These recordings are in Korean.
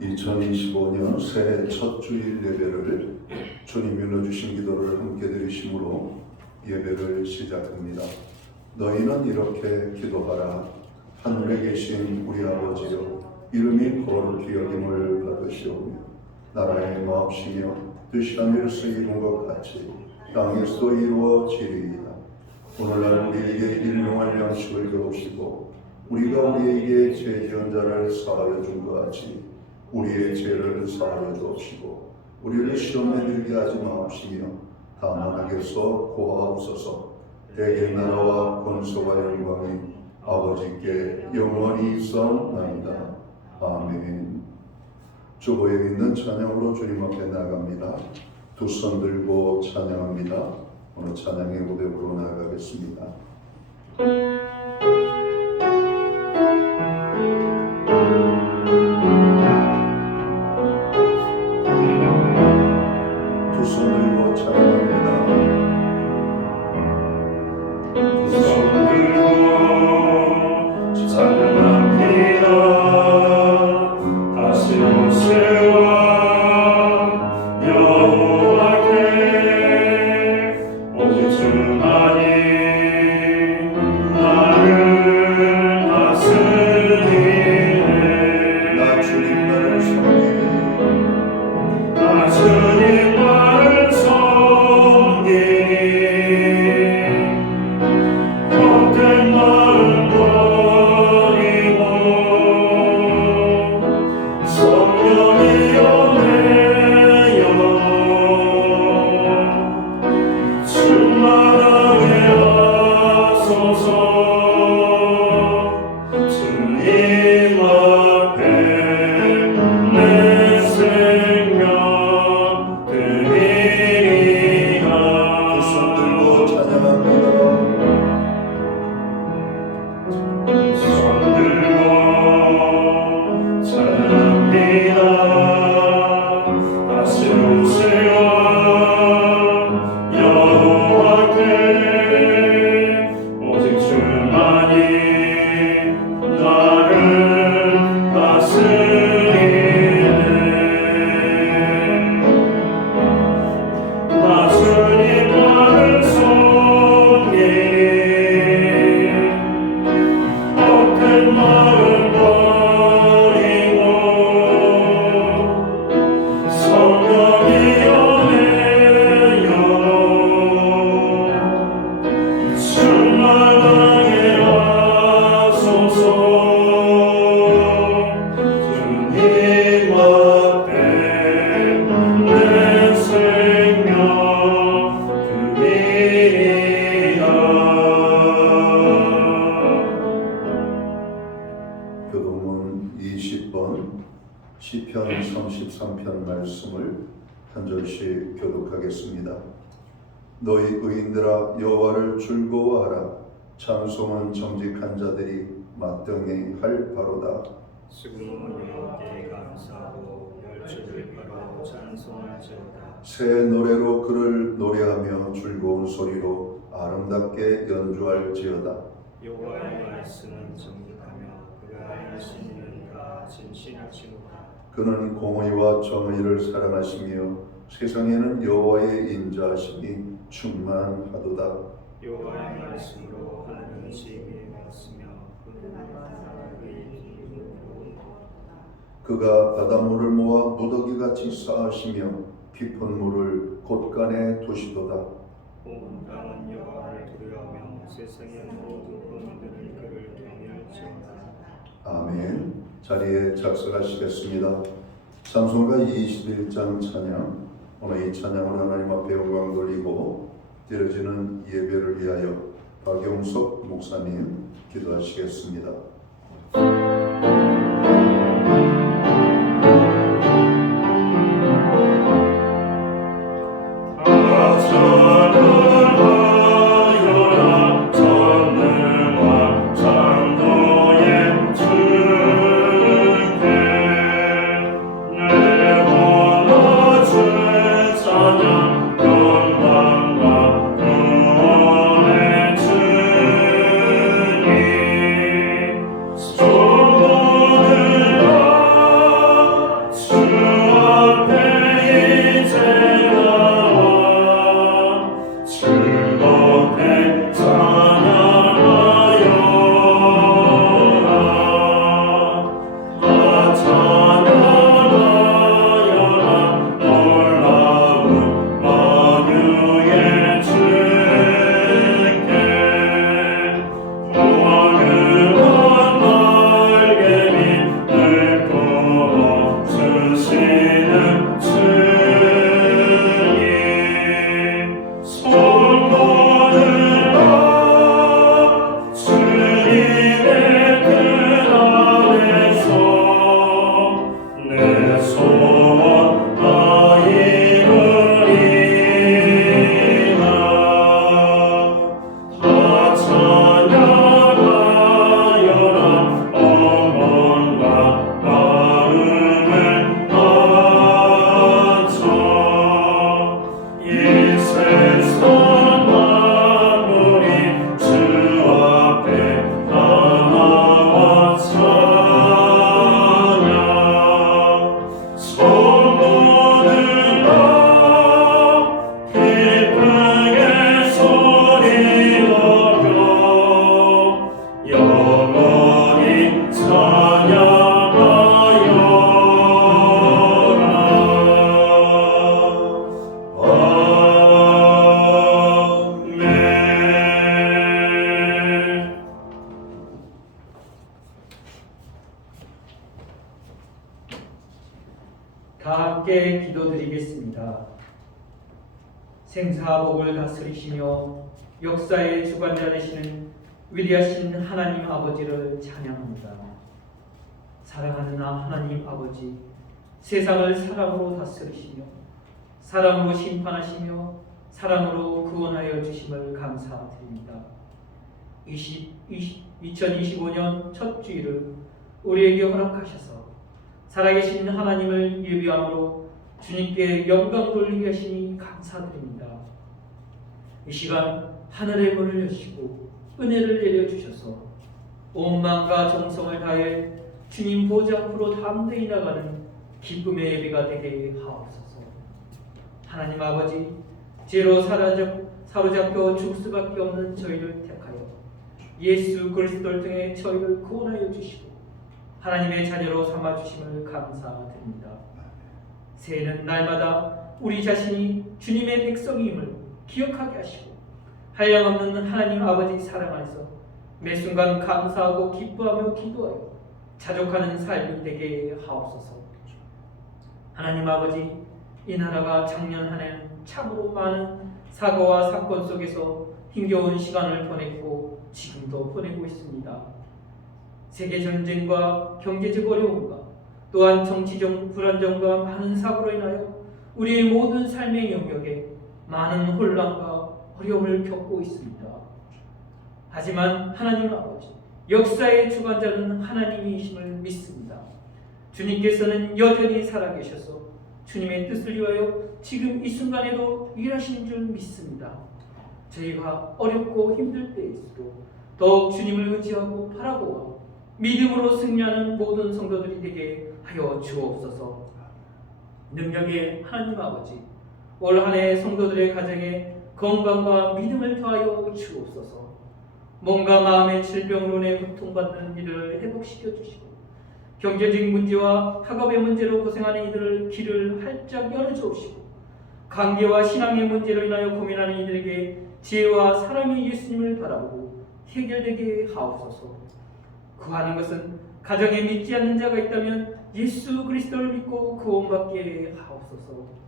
2025년 새해 첫 주일 예배를 주님 일러주신 기도를 함께 드리심으로 예배를 시작합니다. 너희는 이렇게 기도하라. 하늘에 계신 우리 아버지여, 이름이 거룩히 여김을 받으시오며 나라의 마옵시며 뜻이 하늘에서 이룬 것 같이 땅에서도 이루어지리이다. 오늘날 우리에게 일용할 양식을 주옵시고 우리가 우리에게 죄지은 자를 사하여 준 것 같이 우리의 죄를 사하여 주옵시고 우리를 시험에 들게 하지 마옵시며 다만 악에서 구하옵소서. 대개 나라와 권세와 영광이 아버지께 영원히 있사옵나이다. 아멘. 주보에 있는 찬양으로 주님 앞에 나갑니다. 두 손 들고 찬양합니다. 오늘 찬양의 무대로 나가겠습니다. 두 손 들고 찬양합니다. 두 손 들고 찬양합니다. 다시 오세요. 교동문 20번 시편 33편 말씀을 한 절씩 교독하겠습니다. 너희 의인들아 여호와를 즐거워하라. 찬송은 정직한 자들이 마땅히 할 바로다. 수고는 여호와께 감사하고 열주를 바로 찬송할지어다. 새 노래로 그를 노래하며 즐거운 소리로 아름답게 연주할지어다. 여호와의 말씀은 정직하며 그가 행하신 일은 다 진실하시로다. 그는 공의와 정의를 사랑하시며 세상에는 여호와의 인자하심이 충만하도다. 여호와의 말씀으로 하늘은 지혜에 왔으며 그가 바닷물을 모아 무더기같이 쌓으시며 깊은 물을 곳간에 두시도다. 온 땅은 여호와를 두려워하며 세상의 모든 국민들이 그를 경외할지어다. 아멘. 자리에 작성하시겠습니다. 찬송가 21장 찬양. 오늘 이 찬양을 하나님 앞에 영광 돌리고 드려지는 예배를 위하여 박용석 목사님 기도하시겠습니다. Oh 주시는 주님 손모들아 주님의 뜻 안에서 내 소원 다 이루리라 다 찬양하여라 어머나 마음을 바쳐 이 세상 만물이 주 앞에 다 나와 찬양 손모들아 기쁘게 소리 높여 영원히 찬양하여라. 아멘. 다 함께 기도드리겠습니다. 생사복을 다스리시며 역사의 주관자 되시는 위대하신 하나님 아버지를 찬양합니다. 사랑하는 하나님 아버지, 세상을 사랑으로 다스리시며 사랑으로 심판하시며 사랑으로 구원하여 주심을 감사드립니다. 2025년 첫 주일을 우리에게 허락하셔서 살아계신 하나님을 예비함으로 주님께 영광 돌리게 하시니 감사드립니다. 이 시간 하늘의 문을 여시고 은혜를 내려주셔서 온 마음과 정성을 다해 주님 보좌 앞으로 담대히 나가는 기쁨의 예배가 되게 하옵소서. 하나님 아버지, 죄로 사로잡혀 죽을 수밖에 없는 저희를 택하여 예수 그리스도를 통해 저희를 구원하여 주시고 하나님의 자녀로 삼아주심을 감사드립니다. 새해는 날마다 우리 자신이 주님의 백성임을 기억하게 하시고 한량없는 하나님 아버지 사랑 안에서 매 순간 감사하고 기뻐하며 기도하여 자족하는 삶이 되게 하옵소서. 하나님 아버지, 이 나라가 작년 한 해는 참으로 많은 사고와 사건 속에서 힘겨운 시간을 보냈고 지금도 보내고 있습니다. 세계 전쟁과 경제적 어려움과 또한 정치적 불안정과 많은 사고로 인하여 우리의 모든 삶의 영역에 많은 혼란과 어려움을 겪고 있습니다. 하지만 하나님 아버지, 역사의 주관자는 하나님이심을 믿습니다. 주님께서는 여전히 살아계셔서 주님의 뜻을 위하여 지금 이 순간에도 일하시는 줄 믿습니다. 저희가 어렵고 힘들 때일수록 더욱 주님을 의지하고 바라보아 믿음으로 승리하는 모든 성도들이 되게 하여 주옵소서. 능력의 하나님 아버지, 올 한 해 성도들의 가정에 건강과 믿음을 더하여 주옵소서. 몸과 마음의 질병으로 인해 고통받는 이들을 회복시켜 주시고 경제적 문제와 학업의 문제로 고생하는 이들을 길을 활짝 열어주옵시고 관계와 신앙의 문제로 인하여 고민하는 이들에게 지혜와 사랑의 예수님을 바라보고 해결되게 하옵소서. 구하는 것은 가정에 믿지 않는 자가 있다면 예수 그리스도를 믿고 구원받게 하옵소서.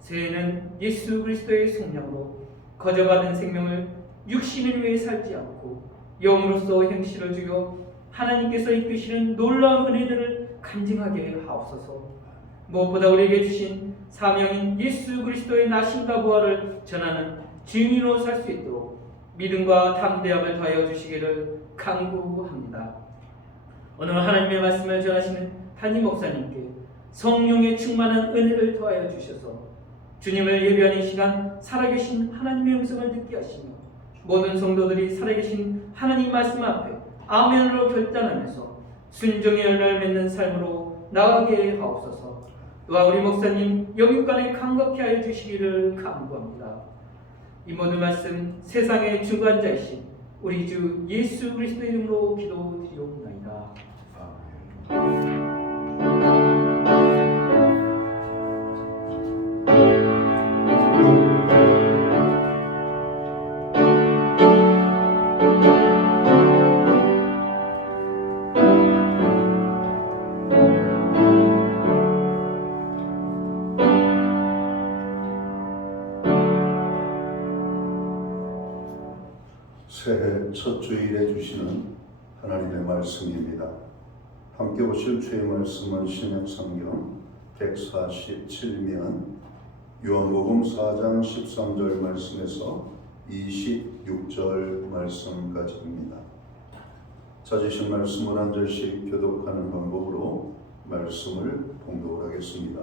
새해는 예수 그리스도의 성령으로 거저받은 생명을 육신을 위해 살지 않고 영으로서 행실을 주여 하나님께서 이끄시는 놀라운 은혜들을 간증하게 하옵소서. 무엇보다 우리에게 주신 사명인 예수 그리스도의 나심과 부활을 전하는 증인으로 살 수 있도록 믿음과 담대함을 더하여 주시기를 간구합니다. 오늘 하나님의 말씀을 전하시는 담임 목사님께 성령의 충만한 은혜를 더하여 주셔서 주님을 예배하는 시간 살아계신 하나님의 음성을 듣게 하시며 모든 성도들이 살아계신 하나님 말씀 앞에 아멘으로 결단하면서 순종의 열매를 맺는 삶으로 나아가게 하옵소서. 또한 우리 목사님 영육간에 감격케 하여 주시기를 간구합니다. 이 모든 말씀 세상의 주관자이신 우리 주 예수 그리스도의 이름으로 기도드리옵나이다. 아멘. 새해 첫 주일에 주시는 하나님의 말씀입니다. 함께 보실 주의 말씀은 신약성경 147면 요한복음 4장 13절 말씀에서 26절 말씀까지입니다. 찾으신 말씀을 한 절씩 교독하는 방법으로 말씀을 봉독하겠습니다.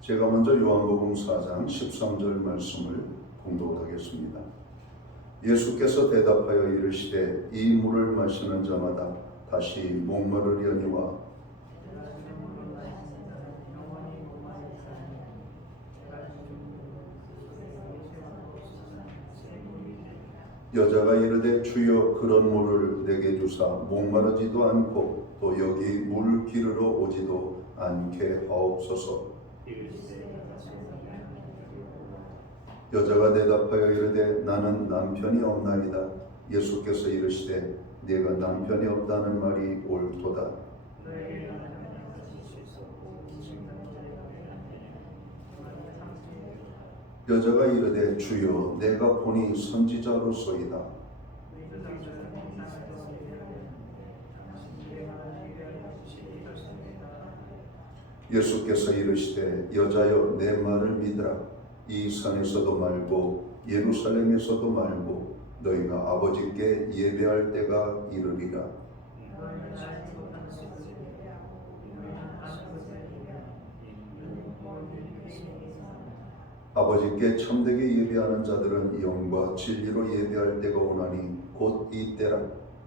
제가 먼저 요한복음 4장 13절 말씀을 봉독하겠습니다. 예수께서 대답하여 이르시되 이 물을 마시는 자마다 다시 목마르려니와 여자가 이르되 주여 그런 물을 내게 주사 목마르지도 않고 또 여기 물 기르러 오지도 않게 하옵소서. 여자가 대답하여 이르되 나는 남편이 없나이다. 예수께서 이르시되 네가 남편이 없다는 말이 옳도다. 여자가 이르되 주여 내가 보니 선지자로소이다. 예수께서 이르시되 여자여 내 말을 믿으라. 이 산에서도 말고 예루살렘에서도 말고 너희가 아버지께 예배할 때가 이르리라. 아버지께 참되게 예배하는 자들은 영과 진리로 예배할 때가 오나니 곧 이때라.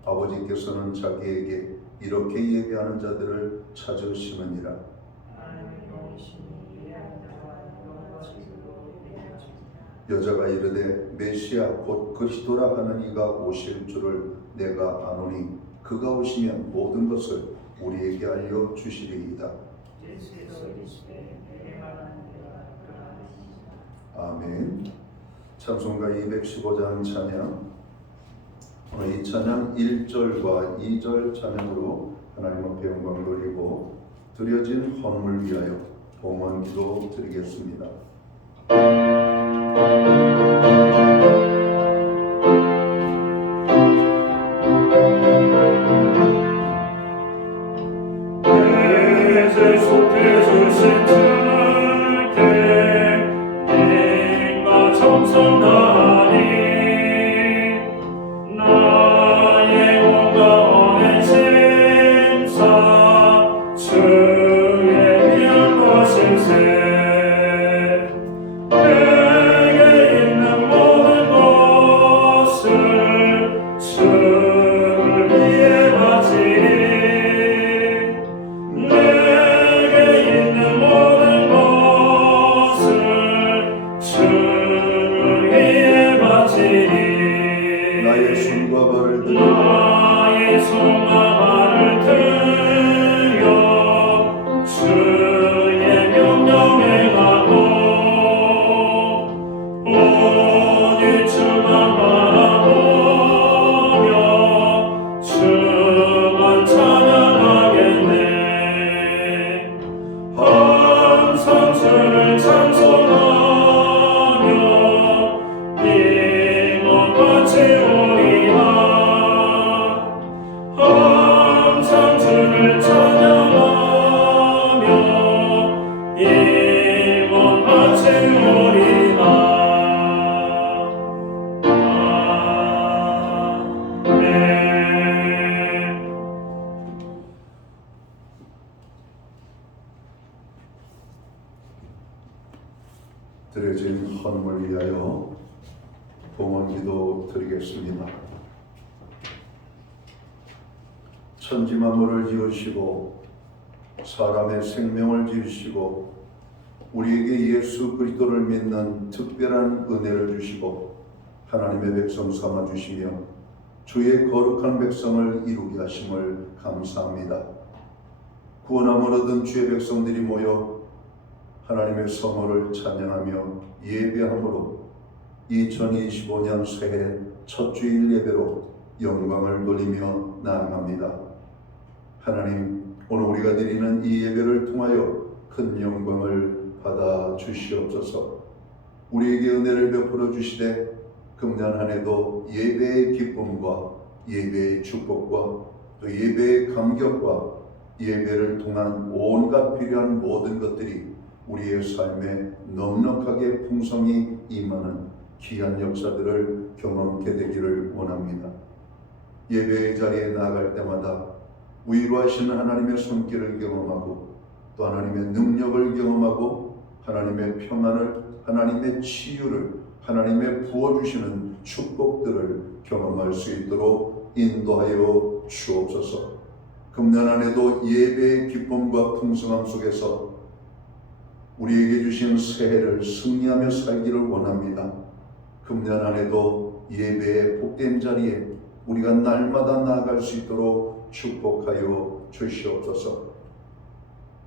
아버지께서는 자기에게 이렇게 예배하는 자들을 찾으시느니라. 여자가 이르되 메시아 곧 그리스도라 하는 이가 오실 줄을 내가 아노니 그가 오시면 모든 것을 우리에게 알려 주시리이다. 아멘. 찬송가 215장 찬양, 이 찬양 1절과 2절 찬양으로 하나님 앞에 영광 돌리고 드려진 헌물 위하여 봉헌 기도 드리겠습니다. 드려진 헌물 위하여 봉헌 기도 드리겠습니다. 천지 만물을 지으시고 사람의 생명을 지으시고 우리에게 예수 그리스도를 믿는 특별한 은혜를 주시고 하나님의 백성 삼아 주시며 주의 거룩한 백성을 이루게 하심을 감사합니다. 구원함을 얻은 주의 백성들이 모여 하나님의 성호를 찬양하며 예배함으로 2025년 새해 첫 주일 예배로 영광을 돌리며 나아갑니다. 하나님, 오늘 우리가 드리는 이 예배를 통하여 큰 영광을 받아 주시옵소서. 우리에게 은혜를 베풀어 주시되 금년 한 해도 예배의 기쁨과 예배의 축복과 또 예배의 감격과 예배를 통한 온갖 필요한 모든 것들이 우리의 삶에 넉넉하게 풍성히 임하는 귀한 역사들을 경험하게 되기를 원합니다. 예배의 자리에 나아갈 때마다 위로하시는 하나님의 손길을 경험하고 또 하나님의 능력을 경험하고 하나님의 평안을, 하나님의 치유를, 하나님의 부어주시는 축복들을 경험할 수 있도록 인도하여 주옵소서. 금년 안에도 예배의 기쁨과 풍성함 속에서 우리에게 주신 새해를 승리하며 살기를 원합니다. 금년 안에도 예배의 복된 자리에 우리가 날마다 나아갈 수 있도록 축복하여 주시옵소서.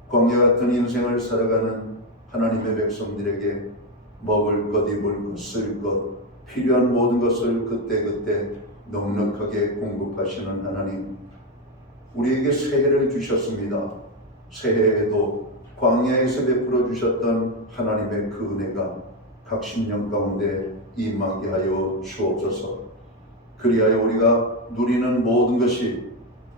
광야 같은 인생을 살아가는 하나님의 백성들에게 먹을 것, 입을 것, 쓸 것, 필요한 모든 것을 그때그때 넉넉하게 공급하시는 하나님, 우리에게 새해를 주셨습니다. 새해에도 광야에서 베풀어 주셨던 하나님의 그 은혜가 각 신령 가운데 임하게 하여 주옵소서. 그리하여 우리가 누리는 모든 것이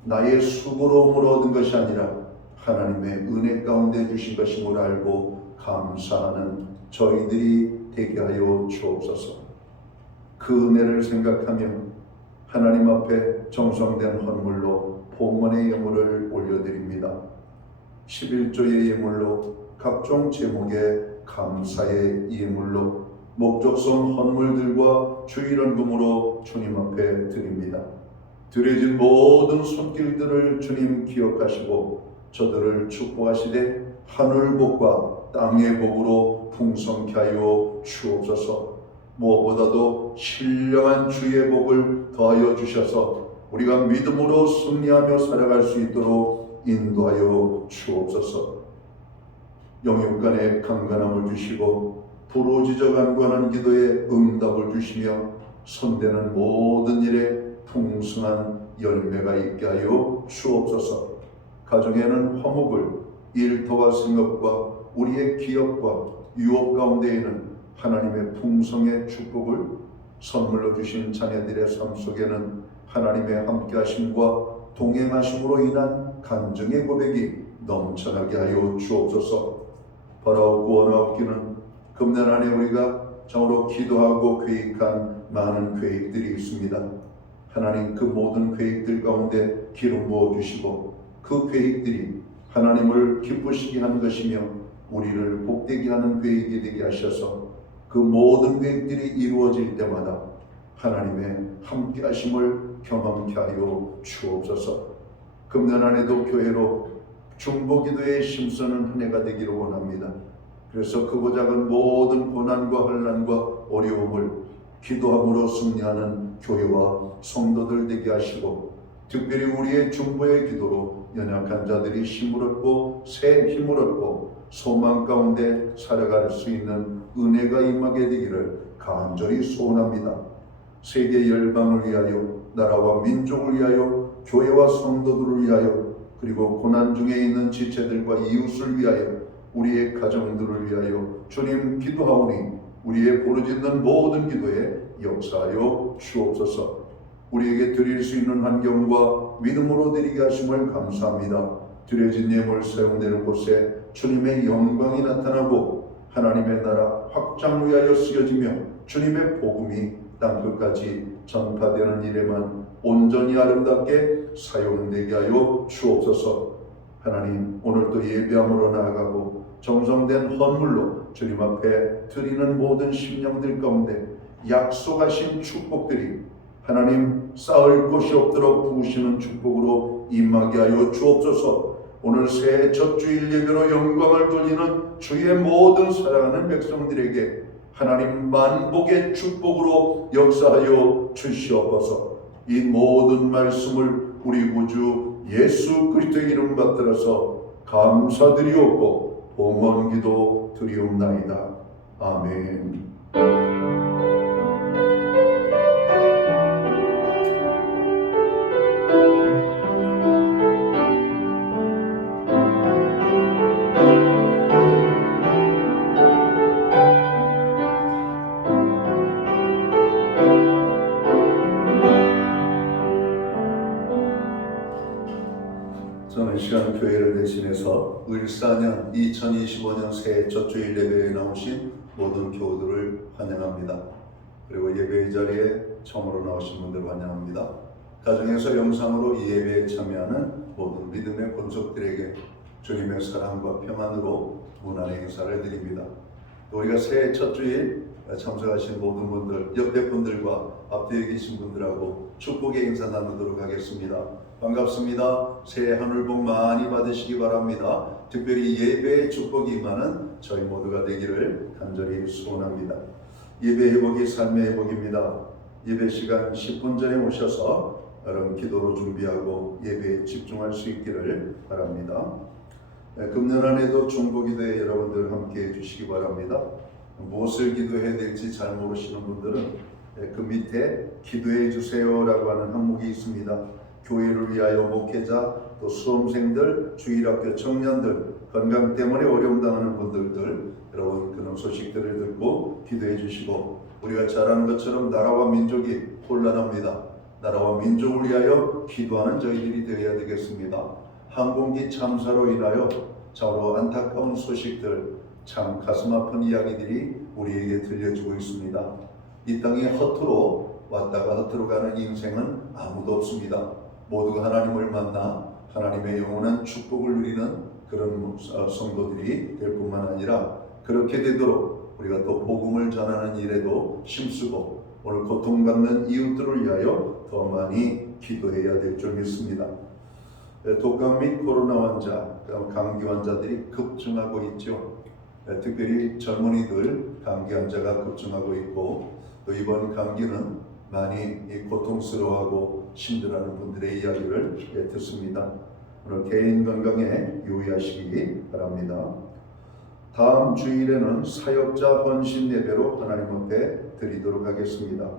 나의 수고로움으로 얻은 것이 아니라 하나님의 은혜 가운데 주신 것임을 알고 감사하는 저희들이 되게 하여 주옵소서. 그 은혜를 생각하며 하나님 앞에 정성된 헌물로 봉헌의 예물을 올려드립니다. 11조의 예물로 각종 제목의 감사의 예물로 목적성 헌물들과 주일헌금으로 주님 앞에 드립니다. 드려진 모든 손길들을 주님 기억하시고 저들을 축복하시되 하늘복과 땅의 복으로 풍성케 하여 주옵소서. 무엇보다도 신령한 주의 복을 더하여 주셔서 우리가 믿음으로 승리하며 살아갈 수 있도록 인도하여 주옵소서. 영육간의 강건함을 주시고 부르짖어 간구하는 기도에 응답을 주시며 손대는 모든 일에 풍성한 열매가 있게 하여 주옵소서. 가정에는 화목을, 일터와 생업과 우리의 기업과 유업 가운데에는 하나님의 풍성의 축복을, 선물로 주신 자녀들의 삶 속에는 하나님의 함께하심과 동행하심으로 인한 간증의 고백이 넘쳐나게 하여 주옵소서. 바라옵고 원하옵기는 금년 안에 우리가 정으로 기도하고 계획한 많은 계획들이 있습니다. 하나님 그 모든 계획들 가운데 기름 부어 주시고 그 계획들이 하나님을 기쁘시게 하는 것이며 우리를 복되게 하는 계획이 되게 하셔서 그 모든 계획들이 이루어질 때마다 하나님의 함께 하심을 경험케 하여 주옵소서. 금년 안에도 교회로 중보기도에 힘쓰는 한 해가 되기를 원합니다. 그래서 크고 작은 모든 고난과 환난과 어려움을 기도함으로 승리하는 교회와 성도들 되게 하시고 특별히 우리의 중보의 기도로 연약한 자들이 힘을 얻고 새 힘을 얻고 소망 가운데 살아갈 수 있는 은혜가 임하게 되기를 간절히 소원합니다. 세계 열방을 위하여 나라와 민족을 위하여 교회와 성도들을 위하여 그리고 고난 중에 있는 지체들과 이웃을 위하여 우리의 가정들을 위하여 주님 기도하오니 우리의 부르짖는 모든 기도에 역사하여 주옵소서. 우리에게 드릴 수 있는 환경과 믿음으로 드리게 하심을 감사합니다. 드려진 예물 사용되는 곳에 주님의 영광이 나타나고 하나님의 나라 확장 위하여 쓰여지며 주님의 복음이 땅끝까지 전파되는 일에만 온전히 아름답게 사용되게 하여 주옵소서. 하나님 오늘도 예배함으로 나아가고 정성된 헌물로 주님 앞에 드리는 모든 심령들 가운데 약속하신 축복들이 하나님 쌓을 곳이 없도록 부으시는 축복으로 임하게 하여 주옵소서. 오늘 새해 첫 주일 예배로 영광을 돌리는 주의 모든 사랑하는 백성들에게 하나님 만복의 축복으로 역사하여 주시옵소서. 이 모든 말씀을 우리 구주 예수 그리스도의 이름 받들어서 감사드리옵고 봉헌기도 드리옵나이다. 아멘. 2025년 새해 첫 주일 예배에 나오신 모든 교우들을 환영합니다. 그리고 예배의 자리에 처음으로 나오신 분들 환영합니다. 가정에서 영상으로 이 예배에 참여하는 모든 믿음의 권속들에게 주님의 사랑과 평안으로 문안의 인사를 드립니다. 또 우리가 새해 첫 주일 참석하신 모든 분들, 옆에 분들과 앞뒤에 계신 분들하고 축복의 인사 나누도록 하겠습니다. 반갑습니다. 새해 하늘 복 많이 받으시기 바랍니다. 특별히 예배의 축복이 임하는 저희 모두가 되기를 간절히 소원합니다. 예배 회복이 삶의 회복입니다. 예배 시간 10분 전에 오셔서 여러분 기도로 준비하고 예배에 집중할 수 있기를 바랍니다. 금년 한 해도 중보기도에 여러분들 함께 해주시기 바랍니다. 무엇을 기도해야 될지 잘 모르시는 분들은 그 밑에 기도해 주세요라고 하는 항목이 있습니다. 교회를 위하여 목회자, 또 수험생들, 주일학교 청년들, 건강 때문에 어려움 당하는 분들들 여러분 그런 소식들을 듣고 기도해 주시고, 우리가 잘 아는 것처럼 나라와 민족이 혼란합니다. 나라와 민족을 위하여 기도하는 저희들이 되어야 되겠습니다. 항공기 참사로 인하여 참으로 안타까운 소식들, 참 가슴 아픈 이야기들이 우리에게 들려주고 있습니다. 이 땅에 허투루 왔다가 허투루 가는 인생은 아무도 없습니다. 모두가 하나님을 만나 하나님의 영원한 축복을 누리는 그런 성도들이 될 뿐만 아니라, 그렇게 되도록 우리가 또 복음을 전하는 일에도 힘쓰고 오늘 고통받는 이웃들을 위하여 더 많이 기도해야 될 줄 믿습니다. 독감 및 코로나 환자, 감기 환자들이 급증하고 있죠. 특별히 젊은이들 감기 환자가 급증하고 있고, 또 이번 감기는 많이 고통스러워하고 힘들어하는 분들의 이야기를 듣습니다. 오늘 개인 건강에 유의하시기 바랍니다. 다음 주일에는 사역자 헌신 예배로 하나님 앞에 드리도록 하겠습니다.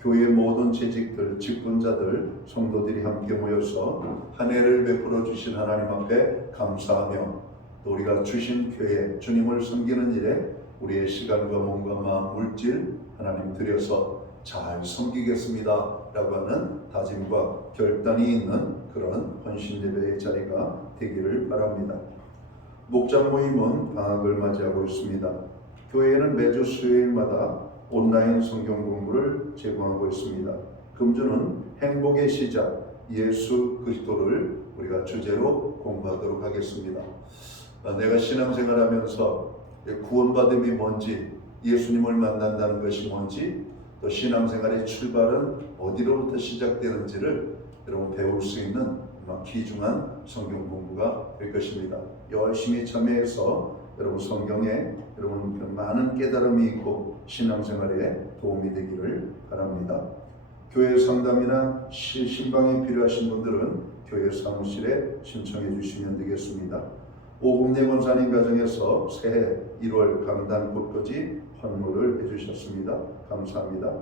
교회 모든 재직들, 직분자들, 성도들이 함께 모여서 한 해를 베풀어 주신 하나님 앞에 감사하며, 또 우리가 주신 교회, 주님을 섬기는 일에 우리의 시간과 몸과 마음, 물질 하나님 드려서 잘 섬기겠습니다 라고 하는 다짐과 결단이 있는 그런 헌신 예배의 자리가 되기를 바랍니다. 목장 모임은 방학을 맞이하고 있습니다. 교회에는 매주 수요일마다 온라인 성경 공부를 제공하고 있습니다. 금주는 행복의 시작 예수 그리스도를 우리가 주제로 공부하도록 하겠습니다. 내가 신앙생활하면서 구원받음이 뭔지, 예수님을 만난다는 것이 뭔지, 또 신앙생활의 출발은 어디로부터 시작되는지를 여러분 배울 수 있는 귀중한 성경 공부가 될 것입니다. 열심히 참여해서 여러분 성경에 여러분 많은 깨달음이 있고 신앙생활에 도움이 되기를 바랍니다. 교회 상담이나 신방이 필요하신 분들은 교회 사무실에 신청해 주시면 되겠습니다. 오금내 권사님 가정에서 새해 1월 강단 꽃꽂이 헌물을 해주셨습니다. 감사합니다.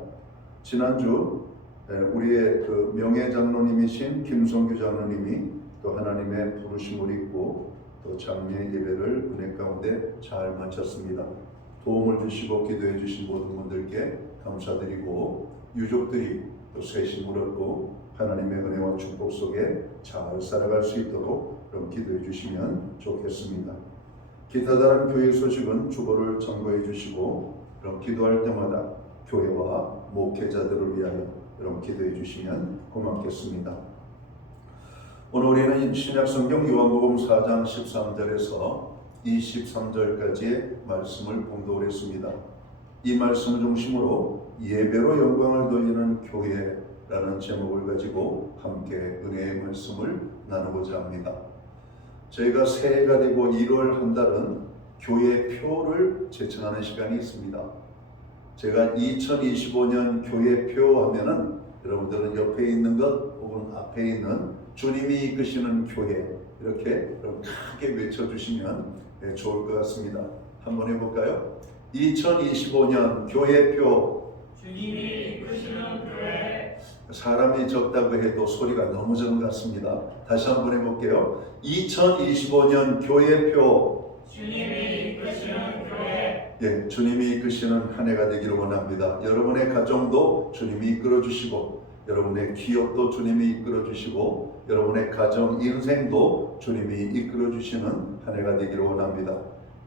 지난주 우리의 그 명예 장로님이신 김성규 장로님이 또 하나님의 부르심을 입고 또 장례 예배를 은혜 가운데 잘 마쳤습니다. 도움을 주시고 기도해 주신 모든 분들께 감사드리고, 유족들이 또 새 힘을 얻고 하나님의 은혜와 축복 속에 잘 살아갈 수 있도록 그럼 기도해 주시면 좋겠습니다. 기타 다른 교회 소식은 주보를 참고해 주시고, 그럼 기도할 때마다 교회와 목회자들을 위하여 그럼 기도해 주시면 고맙겠습니다. 오늘 우리는 신약성경 요한복음 4장 13절에서 23절까지의 말씀을 봉독을 했습니다. 이 말씀을 중심으로 예배로 영광을 돌리는 교회라는 제목을 가지고 함께 은혜의 말씀을 나누고자 합니다. 저희가 새해가 되고 1월 한 달은 교회 표를 제청하는 시간이 있습니다. 제가 2025년 교회 표 하면은 여러분들은 옆에 있는 것 혹은 앞에 있는 주님이 이끄시는 교회, 이렇게 크게 외쳐주시면 좋을 것 같습니다. 한번 해볼까요? 2025년 교회표, 주님이 이끄시는 교회. 사람이 적다고 해도 소리가 너무 적은 것 같습니다. 다시 한번 해볼게요. 2025년 교회표, 주님이 이끄시는 교회. 예, 주님이 이끄시는 한 해가 되기를 원합니다. 여러분의 가정도 주님이 이끌어 주시고, 여러분의 기업도 주님이 이끌어 주시고, 여러분의 가정 인생도 주님이 이끌어 주시는 한 해가 되기를 원합니다.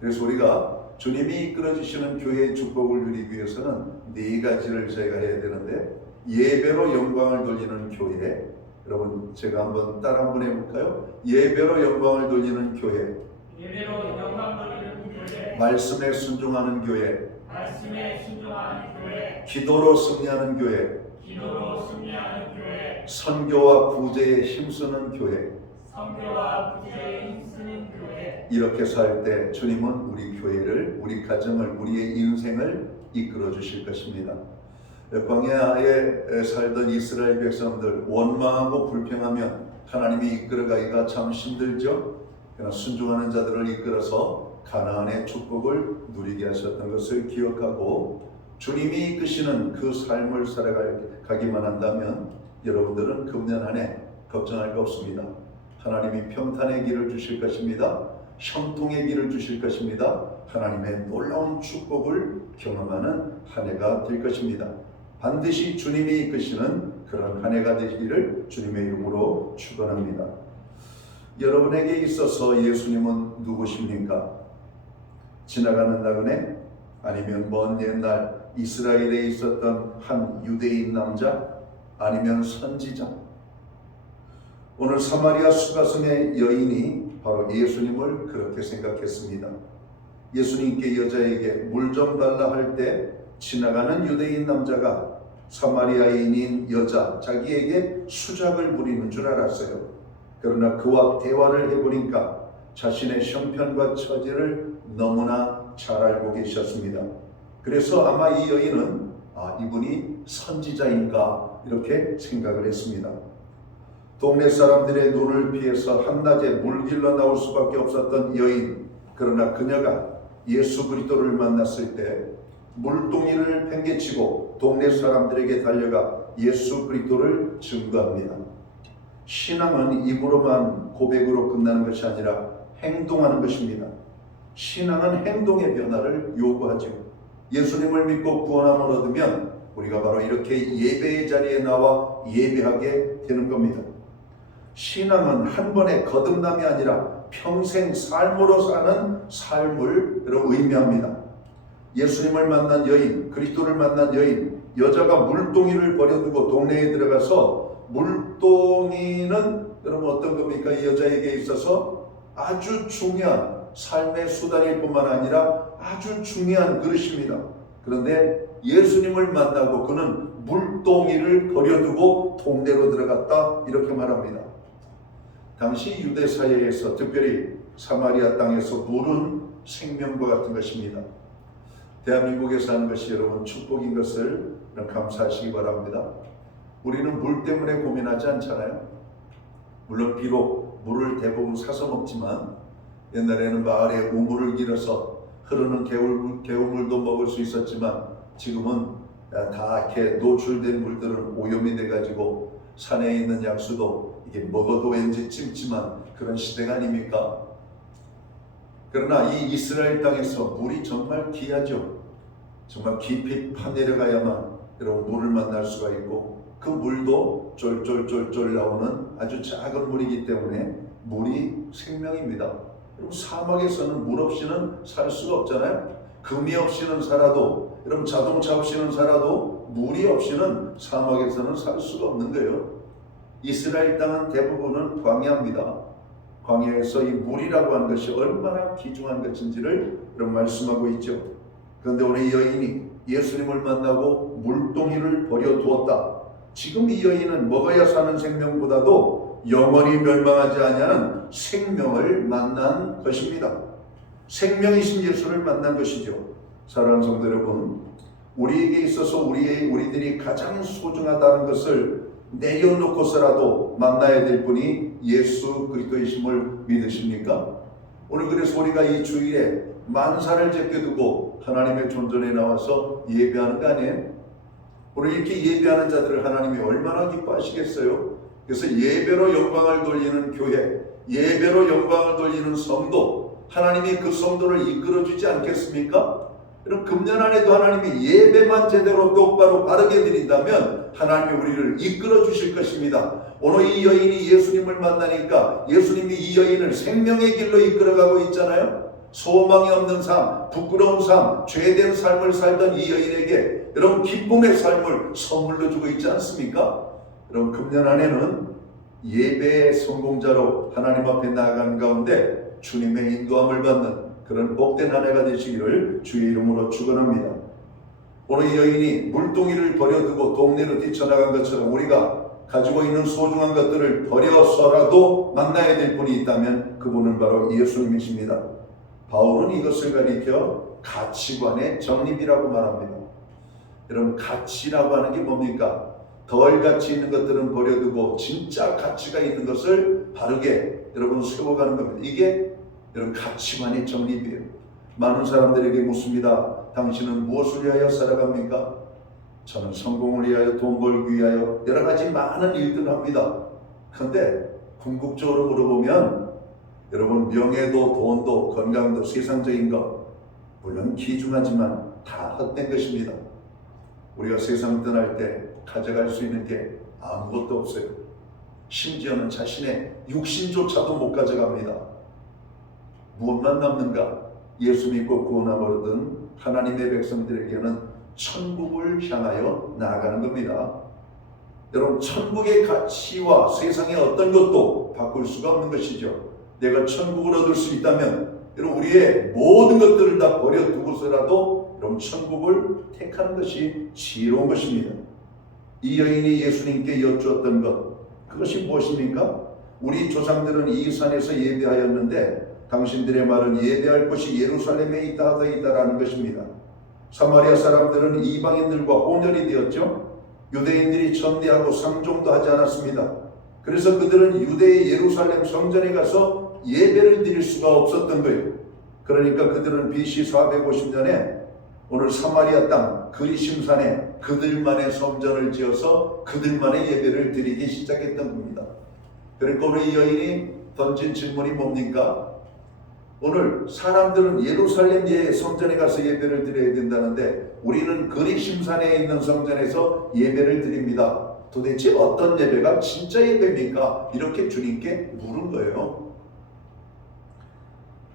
그래서 우리가 주님이 이끌어 주시는 교회의 축복을 누리기 위해서는 네 가지를 저희가 해야 되는데, 예배로 영광을 돌리는 교회. 여러분 제가 한번 따라 한번 해볼까요? 예배로 영광을 돌리는 교회, 예배로 영광 돌리는 교회, 말씀에 순종하는 교회, 말씀에 순종하는 교회, 기도로 승리하는 교회, 기도로 승리하는 교회, 선교와 구제에 힘쓰는 교회. 선교와 구제에 힘쓰는 교회. 이렇게 살 때 주님은 우리 교회를, 우리 가정을, 우리의 인생을 이끌어 주실 것입니다. 광야에 살던 이스라엘 백성들, 원망하고 불평하면 하나님이 이끌어가기가 참 힘들죠. 그러나 순종하는 자들을 이끌어서 가나안의 축복을 누리게 하셨던 것을 기억하고, 주님이 이끄시는 그 삶을 살아가기만 한다면 여러분들은 금년 한 해 걱정할 거 없습니다. 하나님이 평탄의 길을 주실 것입니다. 형통의 길을 주실 것입니다. 하나님의 놀라운 축복을 경험하는 한 해가 될 것입니다. 반드시 주님이 이끄시는 그런 한 해가 되기를 주님의 이름으로 축원합니다. 여러분에게 있어서 예수님은 누구십니까? 지나가는 나그네? 아니면 먼 옛날 이스라엘에 있었던 한 유대인 남자? 아니면 선지자? 오늘 사마리아 수가성의 여인이 바로 예수님을 그렇게 생각했습니다. 예수님께 여자에게 물 좀 달라 할 때 지나가는 유대인 남자가 사마리아인인 여자, 자기에게 수작을 부리는 줄 알았어요. 그러나 그와 대화를 해보니까 자신의 형편과 처지를 너무나 잘 알고 계셨습니다. 그래서 아마 이 여인은 이분이 선지자인가 이렇게 생각을 했습니다. 동네 사람들의 눈을 피해서 한낮에 물 길러 나올 수밖에 없었던 여인, 그러나 그녀가 예수 그리스도를 만났을 때 물동이를 팽개치고 동네 사람들에게 달려가 예수 그리스도를 증거합니다. 신앙은 입으로만 고백으로 끝나는 것이 아니라 행동하는 것입니다. 신앙은 행동의 변화를 요구하죠. 예수님을 믿고 구원함을 얻으면 우리가 바로 이렇게 예배의 자리에 나와 예배하게 되는 겁니다. 신앙은 한 번의 거듭남이 아니라 평생 삶으로 사는 삶을 의미합니다. 예수님을 만난 여인, 그리스도를 만난 여인, 여자가 물동이를 버려두고 동네에 들어가서, 물동이는 여러분 어떤 겁니까? 이 여자에게 있어서 아주 중요한 삶의 수단일 뿐만 아니라 아주 중요한 그릇입니다. 그런데 예수님을 만나고 그는 물동이를 버려두고 동네로 들어갔다 이렇게 말합니다. 당시 유대 사회에서, 특별히 사마리아 땅에서 물은 생명과 같은 것입니다. 대한민국에 사는 것이 여러분 축복인 것을 감사하시기 바랍니다. 우리는 물 때문에 고민하지 않잖아요. 물론 비록 물을 대부분 사서 먹지만 옛날에는 마을에 우물을 길어서 흐르는 개울물도 먹을 수 있었지만 지금은 다 이렇게 노출된 물들은 오염이 돼가지고 산에 있는 약수도 이게 먹어도 왠지 찜찜한 그런 시대가 아닙니까? 그러나 이 이스라엘 땅에서 물이 정말 귀하죠. 정말 깊이 파내려가야만 여러분 물을 만날 수가 있고, 그 물도 쫄쫄쫄쫄 나오는 아주 작은 물이기 때문에 물이 생명입니다. 여러분 사막에서는 물 없이는 살 수가 없잖아요. 금이 없이는 살아도, 여러분 자동차 없이는 살아도 물이 없이는 사막에서는 살 수가 없는 거예요. 이스라엘 땅은 대부분은 광야입니다. 광야에서 이 물이라고 하는 것이 얼마나 귀중한 것인지를 이런 말씀하고 있죠. 그런데 오늘 이 여인이 예수님을 만나고 물동이를 버려두었다. 지금 이 여인은 먹어야 사는 생명보다도 영원히 멸망하지 아니하는 생명을 만난 것입니다. 생명이신 예수를 만난 것이죠. 사랑하는 성도 여러분, 우리에게 있어서 우리들이 가장 소중하다는 것을 내려놓고서라도 만나야 될 분이 예수 그리스도이심을 믿으십니까? 오늘 그래서 우리가 이 주일에 만사를 제껴두고 하나님의 존전에 나와서 예배하는 거 아니에요? 오늘 이렇게 예배하는 자들을 하나님이 얼마나 기뻐하시겠어요? 그래서 예배로 영광을 돌리는 교회, 예배로 영광을 돌리는 성도, 하나님이 그 성도를 이끌어주지 않겠습니까? 그럼 금년 안에도 하나님이 예배만 제대로 똑바로 바르게 드린다면 하나님이 우리를 이끌어 주실 것입니다. 오늘 이 여인이 예수님을 만나니까 예수님이 이 여인을 생명의 길로 이끌어가고 있잖아요. 소망이 없는 삶, 부끄러운 삶, 죄된 삶을 살던 이 여인에게 여러분 기쁨의 삶을 선물로 주고 있지 않습니까? 여러분 금년 한 해는 예배의 성공자로 하나님 앞에 나아가는 가운데 주님의 인도함을 받는 그런 복된 한 해가 되시기를 주의 이름으로 축원합니다. 오늘 이 여인이 물동이를 버려두고 동네로 뛰쳐나간 것처럼 우리가 가지고 있는 소중한 것들을 버려서라도 만나야 될 분이 있다면 그분은 바로 예수님이십니다. 바울은 이것을 가리켜 가치관의 정립이라고 말합니다. 여러분 가치라고 하는 게 뭡니까? 덜 가치 있는 것들은 버려두고 진짜 가치가 있는 것을 바르게 여러분 세워가는 겁니다. 이게 여러분 가치관의 정립이에요. 많은 사람들에게 묻습니다. 당신은 무엇을 위하여 살아갑니까? 저는 성공을 위하여, 돈 벌기 위하여 여러 가지 많은 일들을 합니다. 그런데 궁극적으로 물어보면 여러분 명예도 돈도 건강도 세상적인 것 물론 귀중하지만 다 헛된 것입니다. 우리가 세상 떠날 때 가져갈 수 있는 게 아무것도 없어요. 심지어는 자신의 육신조차도 못 가져갑니다. 무엇만 남는가? 예수 믿고 구원함을 얻은 하나님의 백성들에게는 천국을 향하여 나아가는 겁니다. 여러분 천국의 가치와 세상의 어떤 것도 바꿀 수가 없는 것이죠. 내가 천국을 얻을 수 있다면 여러분 우리의 모든 것들을 다 버려두고서라도 여러분 천국을 택하는 것이 지혜로운 것입니다. 이 여인이 예수님께 여쭈었던 것 그것이 무엇입니까? 우리 조상들은 이 산에서 예배하였는데 당신들의 말은 예배할 곳이 예루살렘에 있다 하더이다라는 것입니다. 사마리아 사람들은 이방인들과 혼혈이 되었죠. 유대인들이 전대하고 상종도 하지 않았습니다. 그래서 그들은 유대의 예루살렘 성전에 가서 예배를 드릴 수가 없었던 거예요. 그러니까 그들은 BC 450년에 오늘 사마리아 땅 그리심산에 그들만의 성전을 지어서 그들만의 예배를 드리기 시작했던 겁니다. 그러니까 오늘 이 여인이 던진 질문이 뭡니까? 오늘 사람들은 예루살렘 성전에 가서 예배를 드려야 된다는데 우리는 그리심산에 있는 성전에서 예배를 드립니다. 도대체 어떤 예배가 진짜 예배입니까? 이렇게 주님께 물은 거예요.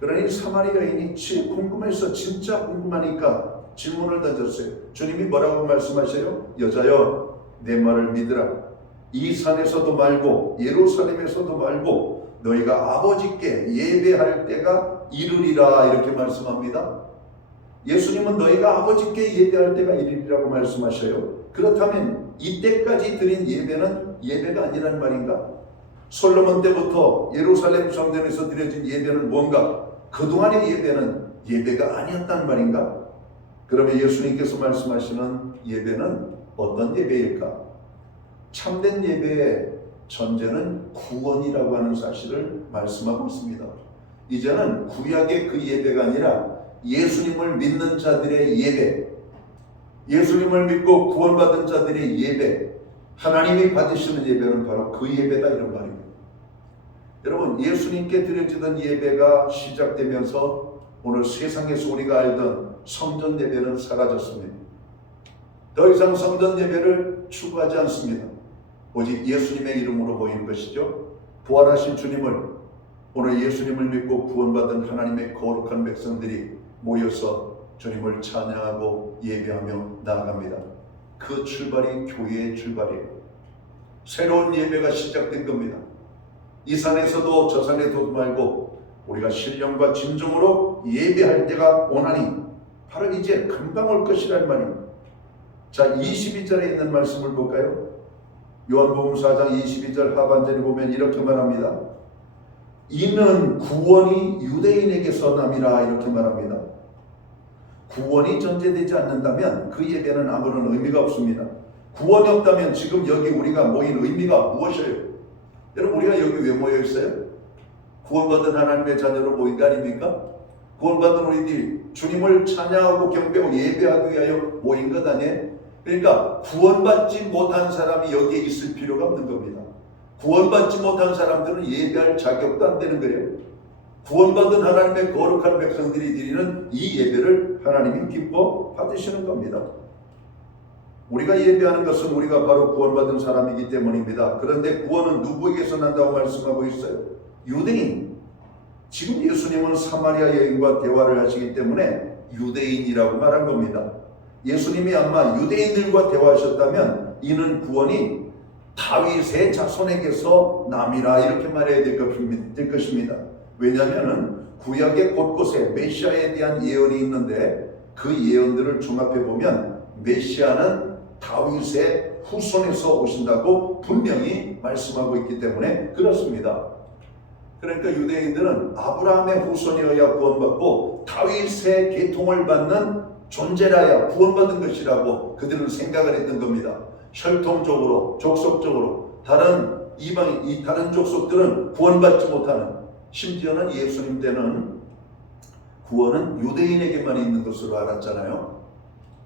그러니 사마리아 여인이 궁금해서 진짜 궁금하니까 질문을 던졌어요. 주님이 뭐라고 말씀하셔요? 여자여 내 말을 믿으라. 이 산에서도 말고 예루살렘에서도 말고 너희가 아버지께 예배할 때가 이르리라 이렇게 말씀합니다. 예수님은 너희가 아버지께 예배할 때가 이르리라고 말씀하셔요. 그렇다면 이때까지 드린 예배는 예배가 아니란 말인가? 솔로몬 때부터 예루살렘 성전에서 드려진 예배는 뭔가? 그동안의 예배는 예배가 아니었단 말인가? 그러면 예수님께서 말씀하시는 예배는 어떤 예배일까? 참된 예배의 전제는 구원이라고 하는 사실을 말씀하고 있습니다. 이제는 구약의 그 예배가 아니라 예수님을 믿는 자들의 예배, 예수님을 믿고 구원받은 자들의 예배, 하나님이 받으시는 예배는 바로 그 예배다 이런 말입니다. 여러분 예수님께 드려지던 예배가 시작되면서 오늘 세상에서 우리가 알던 성전 예배는 사라졌습니다. 더 이상 성전 예배를 추구하지 않습니다. 오직 예수님의 이름으로 모이는 것이죠. 부활하신 주님을 오늘 예수님을 믿고 구원받은 하나님의 거룩한 백성들이 모여서 주님을 찬양하고 예배하며 나아갑니다. 그 출발이 교회의 출발이에요. 새로운 예배가 시작된 겁니다. 이 산에서도 저 산에도 말고 우리가 신령과 진정으로 예배할 때가 오나니 바로 이제 금방 올 것이란 말입니다. 자, 22절에 있는 말씀을 볼까요? 요한복음 4장 22절 하반절에 보면 이렇게 말합니다. 이는 구원이 유대인에게서 남이라 이렇게 말합니다. 구원이 전제되지 않는다면 그 예배는 아무런 의미가 없습니다. 구원이 없다면 지금 여기 우리가 모인 의미가 무엇이에요? 여러분 우리가 여기 왜 모여 있어요? 구원받은 하나님의 자녀로 모인 거 아닙니까? 구원받은 우리들이 주님을 찬양하고 경배하고 예배하기 위하여 모인 것 아니에요? 그러니까 구원받지 못한 사람이 여기에 있을 필요가 없는 겁니다. 구원받지 못한 사람들은 예배할 자격도 안 되는 거예요. 구원받은 하나님의 거룩한 백성들이 드리는 이 예배를 하나님이 기뻐 받으시는 겁니다. 우리가 예배하는 것은 우리가 바로 구원받은 사람이기 때문입니다. 그런데 구원은 누구에게서 난다고 말씀하고 있어요? 유대인, 지금 예수님은 사마리아 여인과 대화를 하시기 때문에 유대인이라고 말한 겁니다. 예수님이 아마 유대인들과 대화하셨다면 이는 구원이 다윗의 자손에게서 남이라 이렇게 말해야 될 것입니다. 왜냐하면 구약의 곳곳에 메시아에 대한 예언이 있는데 그 예언들을 종합해 보면 메시아는 다윗의 후손에서 오신다고 분명히 말씀하고 있기 때문에 그렇습니다. 그러니까 유대인들은 아브라함의 후손이어야 구원받고 다윗의 계통을 받는 존재라야 구원받은 것이라고 그들은 생각을 했던 겁니다. 혈통적으로, 족속적으로 다른 이방, 다른 족속들은 구원받지 못하는, 심지어는 예수님 때는 구원은 유대인에게만 있는 것으로 알았잖아요.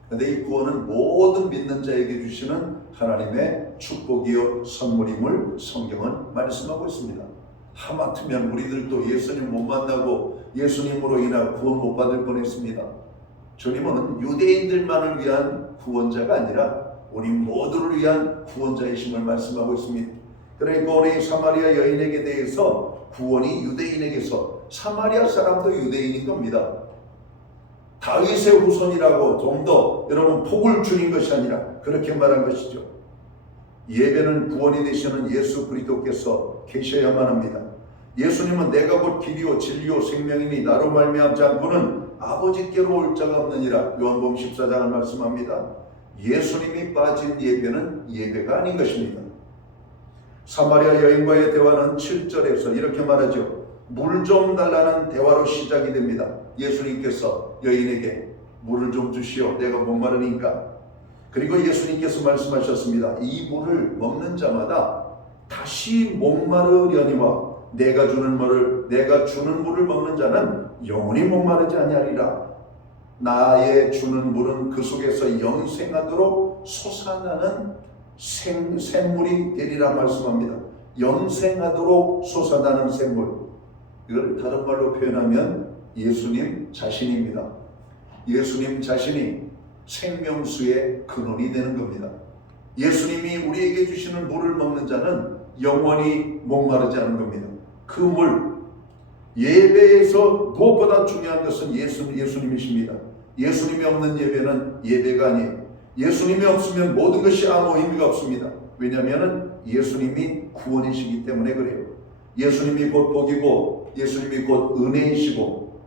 그런데 이 구원은 모든 믿는 자에게 주시는 하나님의 축복이요 선물임을 성경은 말씀하고 있습니다. 하마터면 우리들도 예수님 못 만나고 예수님으로 인한 구원 못 받을 뻔했습니다. 주님은 유대인들만을 위한 구원자가 아니라 우리 모두를 위한 구원자이심을 말씀하고 있습니다. 그러니까 오늘 사마리아 여인에게 대해서 구원이 유대인에게서, 사마리아 사람도 유대인인 겁니다. 다윗의 후손이라고 좀 더 여러분 복을 주린 것이 아니라 그렇게 말한 것이죠. 예배는 구원이 되시는 예수 그리스도께서 계셔야만 합니다. 예수님은 내가 곧 길이요 진리요 생명이니 나로 말미암지 않고는 아버지께로 올 자가 없느니라 요한복음 14장을 말씀합니다. 예수님이 빠진 예배는 예배가 아닌 것입니다. 사마리아 여인과의 대화는 7절에서 이렇게 말하죠. 물 좀 달라는 대화로 시작이 됩니다. 예수님께서 여인에게 물을 좀 주시오, 내가 목마르니까. 그리고 예수님께서 말씀하셨습니다. 이 물을 먹는 자마다 다시 목마르려니와 내가 주는 물을 먹는 자는 영원히 목마르지 아니하리라. 나의 주는 물은 그 속에서 영생하도록 솟아나는 샘물이 되리라 말씀합니다. 영생하도록 솟아나는 샘물. 이걸 다른 말로 표현하면 예수님 자신입니다. 예수님 자신이 생명수의 근원이 되는 겁니다. 예수님이 우리에게 주시는 물을 먹는 자는 영원히 목마르지 않은 겁니다. 그 물, 예배에서 무엇보다 중요한 것은 예수님이십니다. 예수님이 없는 예배는 예배가 아니에요. 예수님이 없으면 모든 것이 아무 의미가 없습니다. 왜냐하면 예수님이 구원이시기 때문에 그래요. 예수님이 곧 복이고 예수님이 곧 은혜이시고,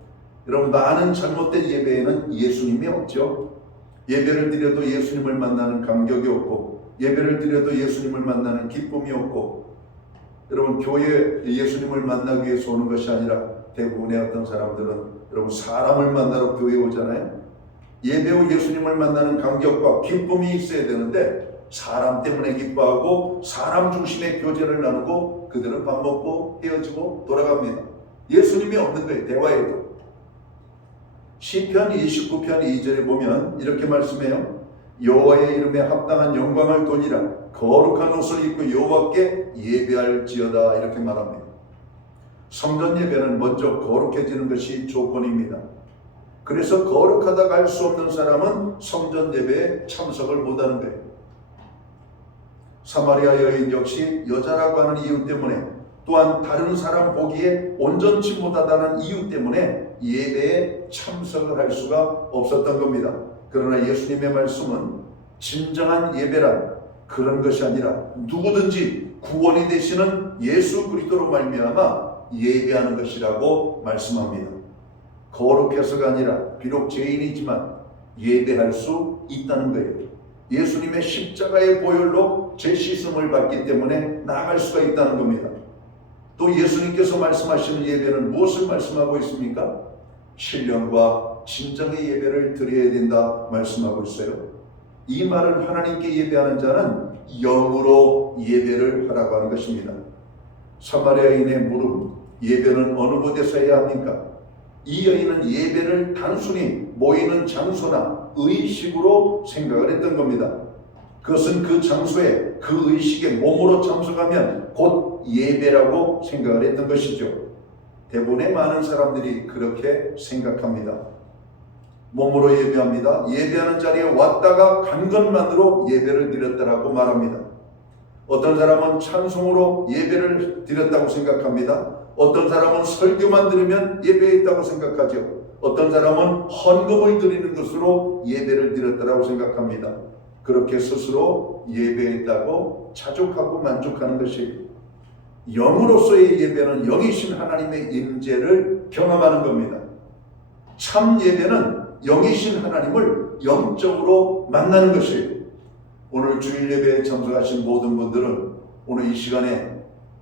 여러분 많은 잘못된 예배에는 예수님이 없죠. 예배를 드려도 예수님을 만나는 감격이 없고, 예배를 드려도 예수님을 만나는 기쁨이 없고, 여러분 교회에 예수님을 만나기 위해서 오는 것이 아니라 대부분의 어떤 사람들은 여러분 사람을 만나러 교회에 오잖아요. 예배 후 예수님을 만나는 감격과 기쁨이 있어야 되는데 사람 때문에 기뻐하고 사람 중심의 교제를 나누고 그들은 밥 먹고 헤어지고 돌아갑니다. 예수님이 없는 거예요. 대화에도. 시편 29편 2절에 보면 이렇게 말씀해요. 여호와의 이름에 합당한 영광을 돌리라. 거룩한 옷을 입고 여호와께 예배할지어다. 이렇게 말합니다. 성전 예배는 먼저 거룩해지는 것이 조건입니다. 그래서 거룩하다가 할 수 없는 사람은 성전 예배에 참석을 못하는 거예요. 사마리아 여인 역시 여자라고 하는 이유 때문에, 또한 다른 사람 보기에 온전치 못하다는 이유 때문에 예배에 참석을 할 수가 없었던 겁니다. 그러나 예수님의 말씀은 진정한 예배란 그런 것이 아니라 누구든지 구원이 되시는 예수 그리스도로 말미암아 예배하는 것이라고 말씀합니다. 거룩해서가 아니라 비록 죄인이지만 예배할 수 있다는 거예요. 예수님의 십자가의 보혈로 죄 씻음을 받기 때문에 나아갈 수가 있다는 겁니다. 또 예수님께서 말씀하시는 예배는 무엇을 말씀하고 있습니까? 신령과 진정의 예배를 드려야 된다 말씀하고 있어요. 이 말은 하나님께 예배하는 자는 영으로 예배를 하라고 하는 것입니다. 사마리아인의 물음, 예배는 어느 곳에서 해야 합니까? 이 여인은 예배를 단순히 모이는 장소나 의식으로 생각을 했던 겁니다. 그것은 그 장소에 그 의식에 몸으로 참석하면 곧 예배라고 생각을 했던 것이죠. 대부분의 많은 사람들이 그렇게 생각합니다. 몸으로 예배합니다. 예배하는 자리에 왔다가 간 것만으로 예배를 드렸다라고 말합니다. 어떤 사람은 찬송으로 예배를 드렸다고 생각합니다. 어떤 사람은 설교만 들으면 예배에 있다고 생각하죠. 어떤 사람은 헌금을 드리는 것으로 예배를 드렸다고 생각합니다. 그렇게 스스로 예배에 있다고 자족하고 만족하는 것이 영으로서의 예배는 영이신 하나님의 임재를 경험하는 겁니다. 참 예배는 영이신 하나님을 영적으로 만나는 것이에요. 오늘 주일 예배에 참석하신 모든 분들은 오늘 이 시간에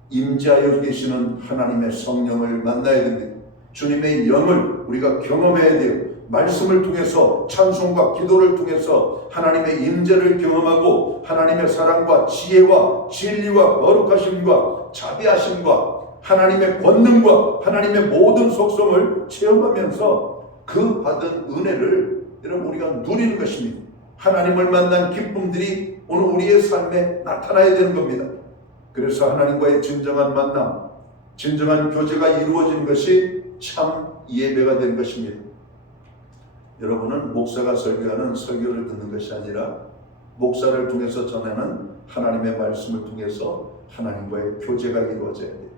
임재하여 계시는 하나님의 성령을 만나야 됩니다. 주님의 영을 우리가 경험해야 돼요. 말씀을 통해서 찬송과 기도를 통해서 하나님의 임재를 경험하고 하나님의 사랑과 지혜와 진리와 거룩하심과 자비하심과 하나님의 권능과 하나님의 모든 속성을 체험하면서 그 받은 은혜를 여러분 우리가 누리는 것입니다. 하나님을 만난 기쁨들이 오늘 우리의 삶에 나타나야 되는 겁니다. 그래서 하나님과의 진정한 만남, 진정한 교제가 이루어진 것이 참 예배가 된 것입니다. 여러분은 목사가 설교하는 설교를 듣는 것이 아니라 목사를 통해서 전하는 하나님의 말씀을 통해서 하나님과의 교제가 이루어져야 돼요.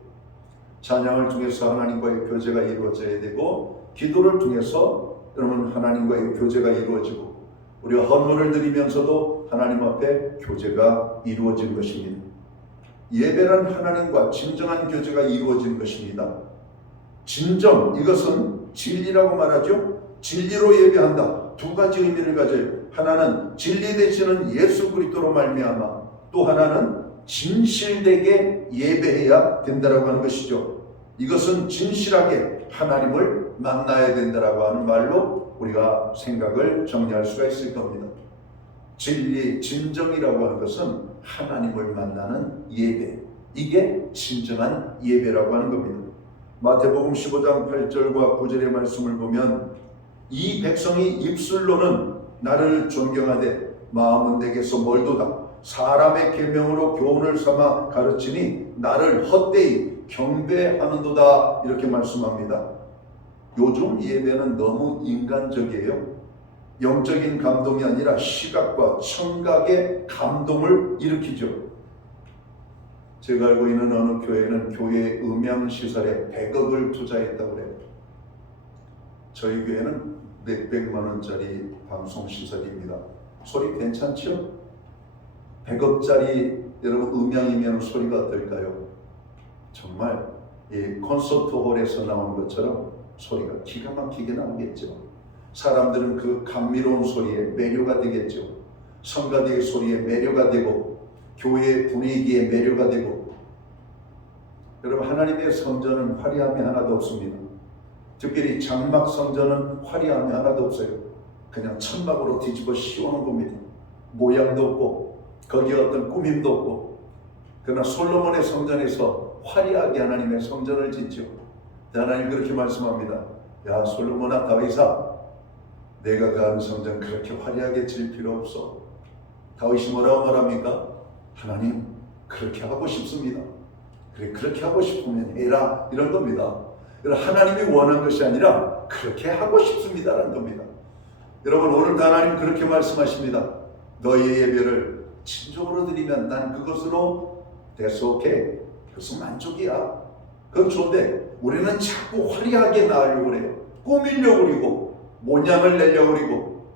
찬양을 통해서 하나님과의 교제가 이루어져야 되고 기도를 통해서 여러분 하나님과의 교제가 이루어지고 우리가 헌물을 드리면서도 하나님 앞에 교제가 이루어지는 것입니다. 예배란 하나님과 진정한 교제가 이루어지는 것입니다. 진정, 이것은 진리라고 말하죠. 진리로 예배한다. 두 가지 의미를 가져요. 하나는 진리 되시는 예수 그리스도로 말미암아, 또 하나는 진실되게 예배해야 된다라고 하는 것이죠. 이것은 진실하게 하나님을 만나야 된다라고 하는 말로 우리가 생각을 정리할 수가 있을 겁니다. 진리, 진정이라고 하는 것은 하나님을 만나는 예배, 이게 진정한 예배라고 하는 겁니다. 마태복음 15장 8절과 9절의 말씀을 보면 이 백성이 입술로는 나를 존경하되 마음은 내게서 멀도다. 사람의 계명으로 교훈을 삼아 가르치니 나를 헛되이 경배하는도다. 이렇게 말씀합니다. 요즘 예배는 너무 인간적이에요. 영적인 감동이 아니라 시각과 청각의 감동을 일으키죠. 제가 알고 있는 어느 교회는 교회 음향시설에 100억을 투자했다고 그래요. 저희 교회는 몇백만 원짜리 방송시설입니다. 소리 괜찮죠? 100억짜리 여러분 음향이면 소리가 어떨까요? 정말 이 콘서트홀에서 나온 것처럼 소리가 기가 막히게 나오겠죠. 사람들은 그 감미로운 소리에 매료가 되겠죠. 성가대의 소리에 매료가 되고 교회의 분위기에 매료가 되고. 여러분 하나님의 성전은 화려함이 하나도 없습니다. 특별히 장막 성전은 화려함이 하나도 없어요. 그냥 천막으로 뒤집어 씌우는 겁니다. 모양도 없고 거기에 어떤 꾸밈도 없고. 그러나 솔로몬의 성전에서 화려하게 하나님의 성전을 짓죠. 하나님 그렇게 말씀합니다. 야 솔로몬아 다윗아, 내가 가는 성전 그렇게 화려하게 질 필요 없어. 다윗이 뭐라고 말합니까? 하나님 그렇게 하고 싶습니다. 그래 그렇게 하고 싶으면 해라, 이런 겁니다. 하나님이 원한 것이 아니라 그렇게 하고 싶습니다라는 겁니다. 여러분 오늘도 하나님 그렇게 말씀하십니다. 너희의 예배를 진정으로 드리면 난 그것으로 대속해. 그것은 만족이야. 그건 좋은데 우리는 자꾸 화려하게 나으려고 해요. 꾸미려고 그러고 모양을 내려고 그러고,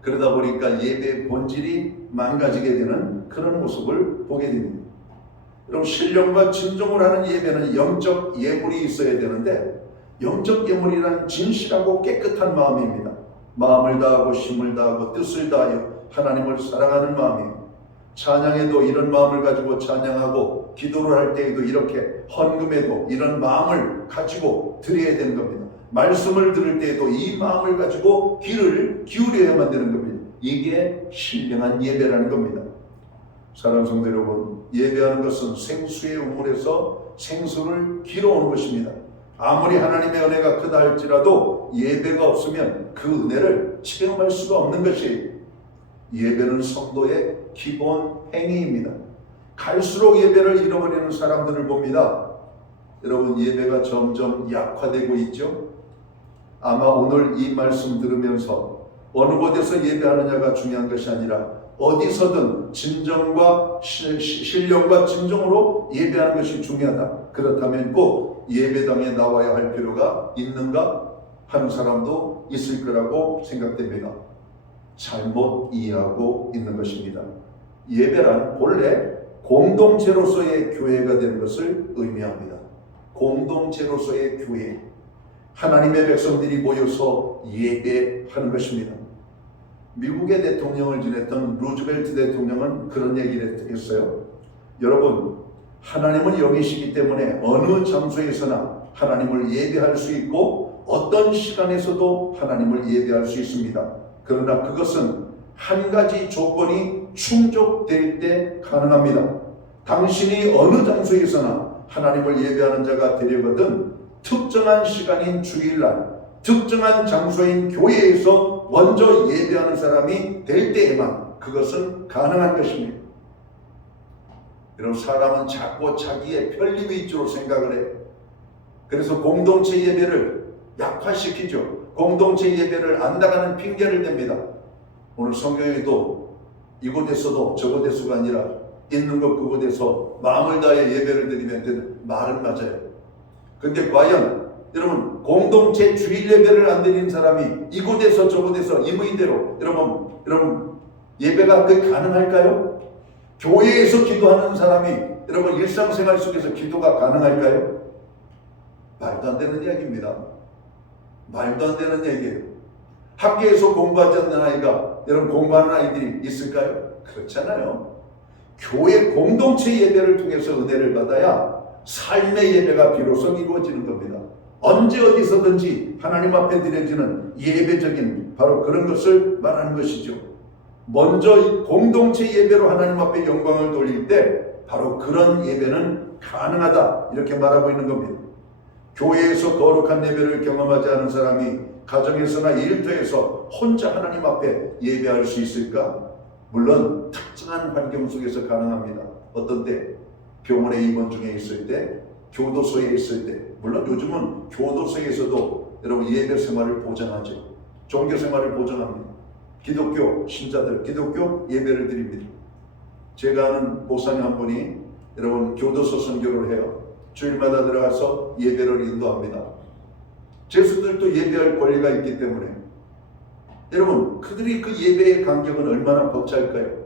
그러다 보니까 예배의 본질이 망가지게 되는 그런 모습을 보게 됩니다. 여러분 신령과 진정을 하는 예배는 영적 예물이 있어야 되는데, 영적 예물이란 진실하고 깨끗한 마음입니다. 마음을 다하고 힘을 다하고 뜻을 다하여 하나님을 사랑하는 마음이에요. 찬양에도 이런 마음을 가지고 찬양하고, 기도를 할 때에도 이렇게, 헌금에도 이런 마음을 가지고 드려야 되는 겁니다. 말씀을 들을 때에도 이 마음을 가지고 귀를 기울여야만 되는 겁니다. 이게 신령한 예배라는 겁니다. 사랑하는 성도 여러분, 예배하는 것은 생수의 우물에서 생수를 길어오는 것입니다. 아무리 하나님의 은혜가 크다 할지라도 예배가 없으면 그 은혜를 체험할 수가 없는 것이에요. 예배는 성도의 기본 행위입니다. 갈수록 예배를 잃어버리는 사람들을 봅니다. 여러분 예배가 점점 약화되고 있죠. 아마 오늘 이 말씀 들으면서 어느 곳에서 예배하느냐가 중요한 것이 아니라 어디서든 진정과 신령과 진정으로 예배하는 것이 중요하다. 그렇다면 꼭 꼭 예배당에 나와야 할 필요가 있는가 하는 사람도 있을 거라고 생각됩니다. 잘못 이해하고 있는 것입니다. 예배란 본래 공동체로서의 교회가 되는 것을 의미합니다. 공동체로서의 교회, 하나님의 백성들이 모여서 예배하는 것입니다. 미국의 대통령을 지냈던 루즈벨트 대통령은 그런 얘기를 했어요. 여러분, 하나님은 영이시기 때문에 어느 장소에서나 하나님을 예배할 수 있고 어떤 시간에서도 하나님을 예배할 수 있습니다. 그러나 그것은 한 가지 조건이 충족될 때 가능합니다. 당신이 어느 장소에서나 하나님을 예배하는 자가 되려거든 특정한 시간인 주일날, 특정한 장소인 교회에서 먼저 예배하는 사람이 될 때에만 그것은 가능한 것입니다. 이런 사람은 자꾸 자기의 편리 위주로 생각을 해. 그래서 공동체 예배를 약화시키죠. 공동체 예배를 안 나가는 핑계를 댑니다. 오늘 성경에도 이곳에서도 저곳에서가 아니라 있는 것 그곳에서 마음을 다해 예배를 드리면 되는 말은 맞아요. 근데 과연 여러분 공동체 주일 예배를 안 드리는 사람이 이곳에서 저곳에서 임의대로 여러분 예배가 그게 가능할까요? 교회에서 기도하는 사람이 여러분 일상생활 속에서 기도가 가능할까요? 말도 안 되는 이야기입니다. 말도 안 되는 얘기예요. 학교에서 공부하지 않는 아이가 여러분 공부하는 아이들이 있을까요? 그렇잖아요. 교회 공동체 예배를 통해서 은혜를 받아야 삶의 예배가 비로소 이루어지는 겁니다. 언제 어디서든지 하나님 앞에 드려지는 예배적인 바로 그런 것을 말하는 것이죠. 먼저 공동체 예배로 하나님 앞에 영광을 돌릴 때 바로 그런 예배는 가능하다 이렇게 말하고 있는 겁니다. 교회에서 거룩한 예배를 경험하지 않은 사람이 가정에서나 일터에서 혼자 하나님 앞에 예배할 수 있을까? 물론 특정한 환경 속에서 가능합니다. 어떤 때? 병원에 입원 중에 있을 때, 교도소에 있을 때, 물론 요즘은 교도소에서도 여러분 예배 생활을 보장하죠. 종교 생활을 보장합니다. 기독교 신자들 기독교 예배를 드립니다. 제가 아는 목사님 한 분이 여러분 교도소 선교를 해요. 주일마다 들어가서 예배를 인도합니다. 죄수들도 예배할 권리가 있기 때문에 여러분 그들이 그 예배의 간격은 얼마나 벅찰까요?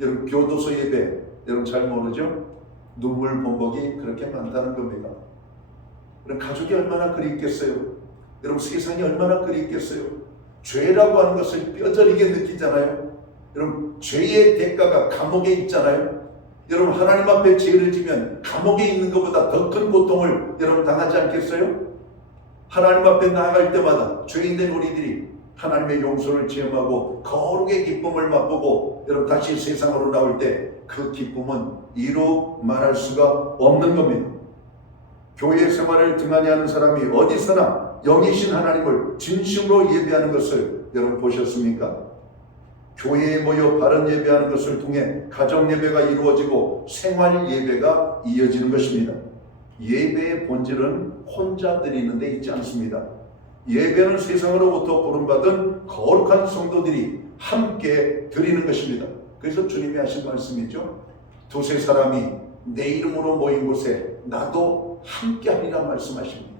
여러분 교도소 예배 여러분 잘 모르죠? 눈물 범벅이 그렇게 많다는 겁니다. 그럼 가족이 얼마나 그리 있겠어요? 여러분 세상이 얼마나 그리 있겠어요? 죄라고 하는 것을 뼈저리게 느끼잖아요. 여러분 죄의 대가가 감옥에 있잖아요. 여러분 하나님 앞에 죄를 지면 감옥에 있는 것보다 더 큰 고통을 여러분 당하지 않겠어요? 하나님 앞에 나아갈 때마다 죄인된 우리들이 하나님의 용서를 체험하고 거룩의 기쁨을 맛보고 여러분 다시 세상으로 나올 때 그 기쁨은 이루 말할 수가 없는 겁니다. 교회 생활을 등한히 하는 사람이 어디서나 영이신 하나님을 진심으로 예배하는 것을 여러분 보셨습니까? 교회에 모여 바른 예배하는 것을 통해 가정 예배가 이루어지고 생활 예배가 이어지는 것입니다. 예배의 본질은 혼자 드리는 데 있지 않습니다. 예배는 세상으로부터 부름받은 거룩한 성도들이 함께 드리는 것입니다. 그래서 주님이 하신 말씀이죠. 두세 사람이 내 이름으로 모인 곳에 나도 함께 하리라 말씀하십니다.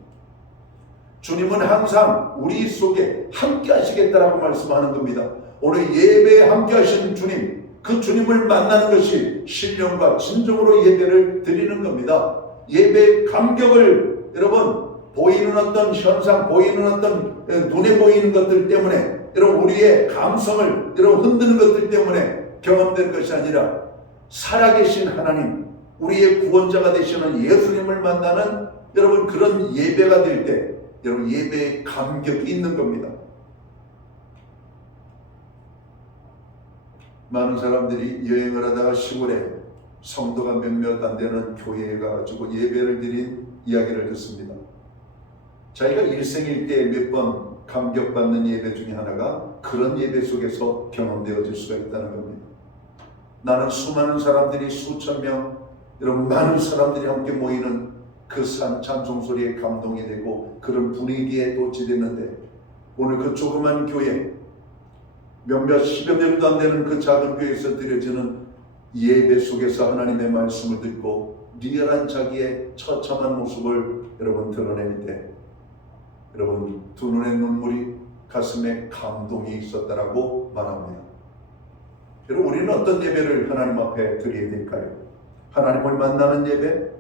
주님은 항상 우리 속에 함께 하시겠다라고 말씀하는 겁니다. 오늘 예배에 함께 하시는 주님, 그 주님을 만나는 것이 신령과 진정으로 예배를 드리는 겁니다. 예배의 감격을 여러분 보이는 어떤 현상, 보이는 어떤 눈에 보이는 것들 때문에 여러분 우리의 감성을 여러분 흔드는 것들 때문에 경험된 것이 아니라 살아계신 하나님, 우리의 구원자가 되시는 예수님을 만나는 여러분 그런 예배가 될 때 여러분 예배의 감격이 있는 겁니다. 많은 사람들이 여행을 하다가 시골에 성도가 몇몇 안 되는 교회에 가가지고 예배를 드린 이야기를 듣습니다. 자기가 일생일 때 몇 번 감격받는 예배 중에 하나가 그런 예배 속에서 경험되어질 수가 있다는 겁니다. 나는 수많은 사람들이 수천 명, 여러분 많은 사람들이 함께 모이는 그 찬송 소리에 감동이 되고 그런 분위기에 도취됐는데 오늘 그 조그만 교회 몇몇 10여 명도 안 되는 그 작은 교회에서 드려지는 예배 속에서 하나님의 말씀을 듣고 리얼한 자기의 처참한 모습을 여러분 드러낼 때 여러분 두 눈의 눈물이 가슴에 감동이 있었다라고 말합니다. 여러분 우리는 어떤 예배를 하나님 앞에 드려야 될까요? 하나님을 만나는 예배?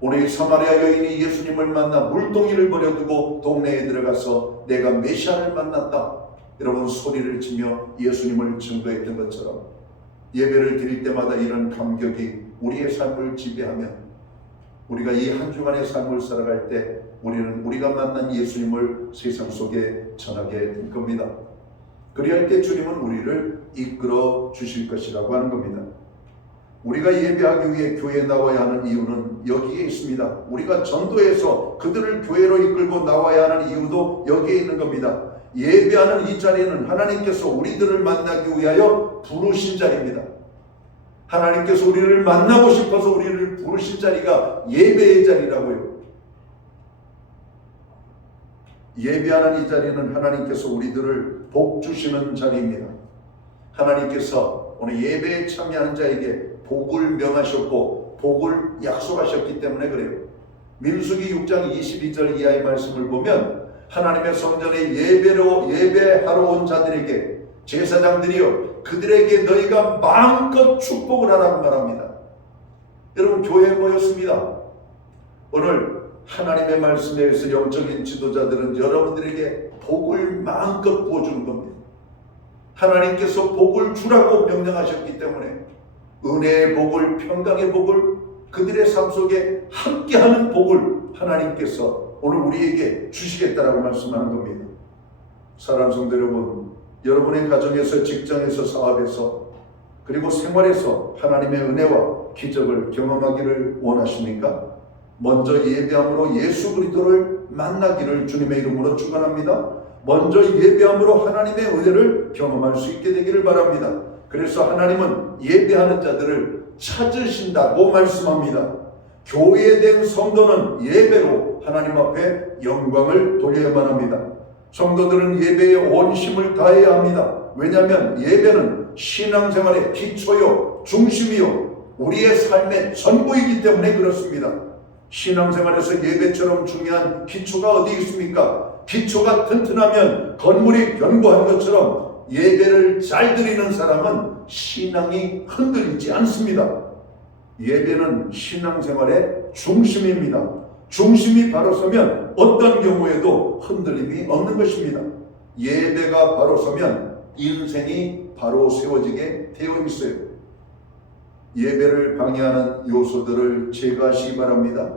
오늘 이 사마리아 여인이 예수님을 만나 물동이를 버려두고 동네에 들어가서 내가 메시아를 만났다 여러분 소리를 치며 예수님을 증거했던 것처럼 예배를 드릴 때마다 이런 감격이 우리의 삶을 지배하며 우리가 이 한 주간의 삶을 살아갈 때 우리는 우리가 만난 예수님을 세상 속에 전하게 될 겁니다. 그리할 때 주님은 우리를 이끌어 주실 것이라고 하는 겁니다. 우리가 예배하기 위해 교회에 나와야 하는 이유는 여기에 있습니다. 우리가 전도해서 그들을 교회로 이끌고 나와야 하는 이유도 여기에 있는 겁니다. 예배하는 이 자리는 하나님께서 우리들을 만나기 위하여 부르신 자리입니다. 하나님께서 우리를 만나고 싶어서 우리를 부르신 자리가 예배의 자리라고요. 예배하는 이 자리는 하나님께서 우리들을 복 주시는 자리입니다. 하나님께서 오늘 예배에 참여하는 자에게 복을 명하셨고 복을 약속하셨기 때문에 그래요. 민수기 6장 22절 이하의 말씀을 보면 하나님의 성전에 예배하러 온 자들에게 제사장들이여 그들에게 너희가 마음껏 축복을 하라고 말합니다. 여러분 교회에 모였습니다. 오늘 하나님의 말씀에 의해서 영적인 지도자들은 여러분들에게 복을 마음껏 부어주는 겁니다. 하나님께서 복을 주라고 명령하셨기 때문에 은혜의 복을, 평강의 복을, 그들의 삶 속에 함께하는 복을 하나님께서 오늘 우리에게 주시겠다라고 말씀하는 겁니다. 사랑하는 성도 여러분, 여러분의 가정에서, 직장에서, 사업에서 그리고 생활에서 하나님의 은혜와 기적을 경험하기를 원하십니까? 먼저 예배함으로 예수 그리스도를 만나기를 주님의 이름으로 축원합니다. 먼저 예배함으로 하나님의 은혜를 경험할 수 있게 되기를 바랍니다. 그래서 하나님은 예배하는 자들을 찾으신다고 말씀합니다. 교회된 성도는 예배로 하나님 앞에 영광을 돌려야만 합니다. 성도들은 예배에 온 힘을 다해야 합니다. 왜냐하면 예배는 신앙생활의 기초요, 중심이요, 우리의 삶의 전부이기 때문에 그렇습니다. 신앙생활에서 예배처럼 중요한 기초가 어디 있습니까? 기초가 튼튼하면 건물이 견고한 것처럼 예배를 잘 드리는 사람은 신앙이 흔들리지 않습니다. 예배는 신앙생활의 중심입니다. 중심이 바로 서면 어떤 경우에도 흔들림이 없는 것입니다. 예배가 바로 서면 인생이 바로 세워지게 되어 있어요. 예배를 방해하는 요소들을 제거하시기 바랍니다.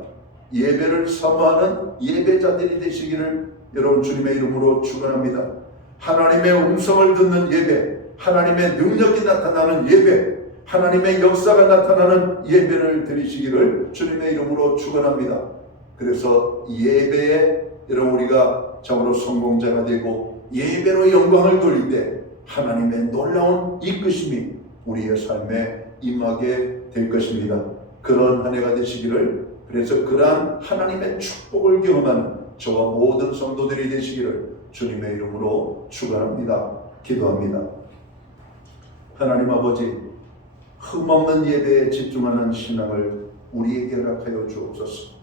예배를 사모하는 예배자들이 되시기를 여러분 주님의 이름으로 축원합니다. 하나님의 음성을 듣는 예배, 하나님의 능력이 나타나는 예배, 하나님의 역사가 나타나는 예배를 드리시기를 주님의 이름으로 축원합니다. 그래서 예배에 여러분 우리가 참으로 성공자가 되고 예배로 영광을 돌릴 때 하나님의 놀라운 이끄심이 우리의 삶에 임하게 될 것입니다. 그런 한 해가 되시기를, 그래서 그러한 하나님의 축복을 경험하는 저와 모든 성도들이 되시기를 주님의 이름으로 축원합니다. 기도합니다. 하나님 아버지, 흠없는 예배에 집중하는 신앙을 우리에게 허락하여 주옵소서.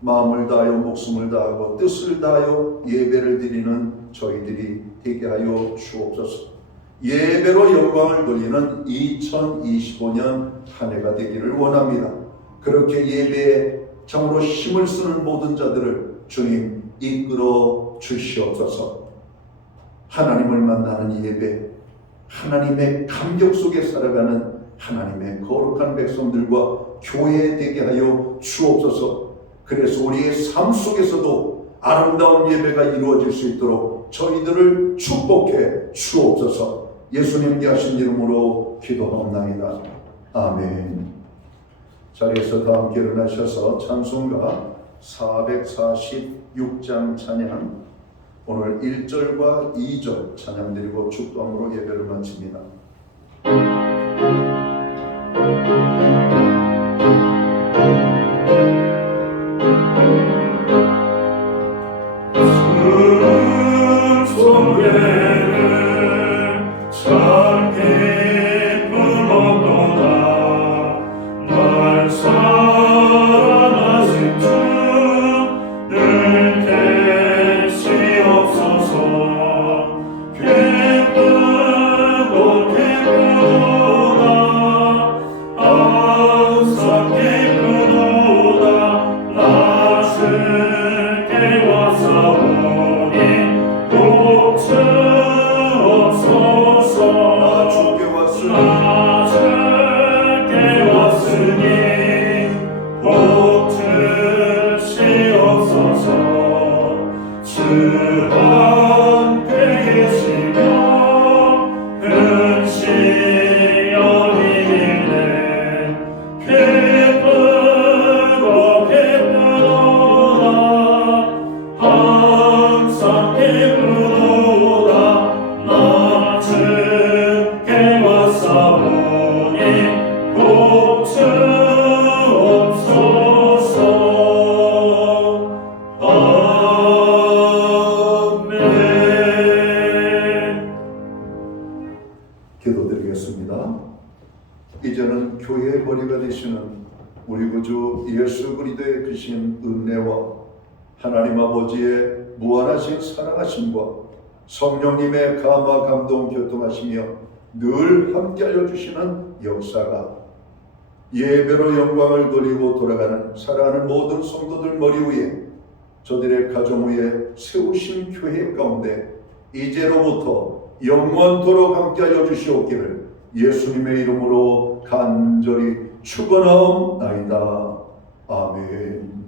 마음을 다하여 목숨을 다하고 뜻을 다하여 예배를 드리는 저희들이 되게 하여 주옵소서. 예배로 영광을 돌리는 2025년 한 해가 되기를 원합니다. 그렇게 예배에 참으로 힘을 쓰는 모든 자들을 주님 이끌어 주시옵소서. 하나님을 만나는 예배, 하나님의 감격 속에 살아가는 하나님의 거룩한 백성들과 교회 되게 하여 주옵소서. 그래서 우리의 삶 속에서도 아름다운 예배가 이루어질 수 있도록 저희들을 축복해 주옵소서. 예수님께 하신 이름으로 기도하옵나이다. 아멘. 자리에서 다 함께 일어나셔서 찬송가 446장 찬양, 오늘 1절과 2절 찬양 드리고 축도함으로 예배를 마칩니다. 날 이제는 교회의 머리가 되시는 우리 구주 예수 그리스도의 크신 은혜와 하나님 아버지의 무한하신 사랑하심과 성령님의 감화 감동 교통하시며 늘 함께하여 주시는 역사가 예배로 영광을 돌리고 돌아가는 사랑하는 모든 성도들 머리 위에 저들의 가정 위에 세우신 교회 가운데 이제로부터 영원토록 함께하여 주시옵기를 예수님의 이름으로 간절히 축원하옵나이다. 아멘.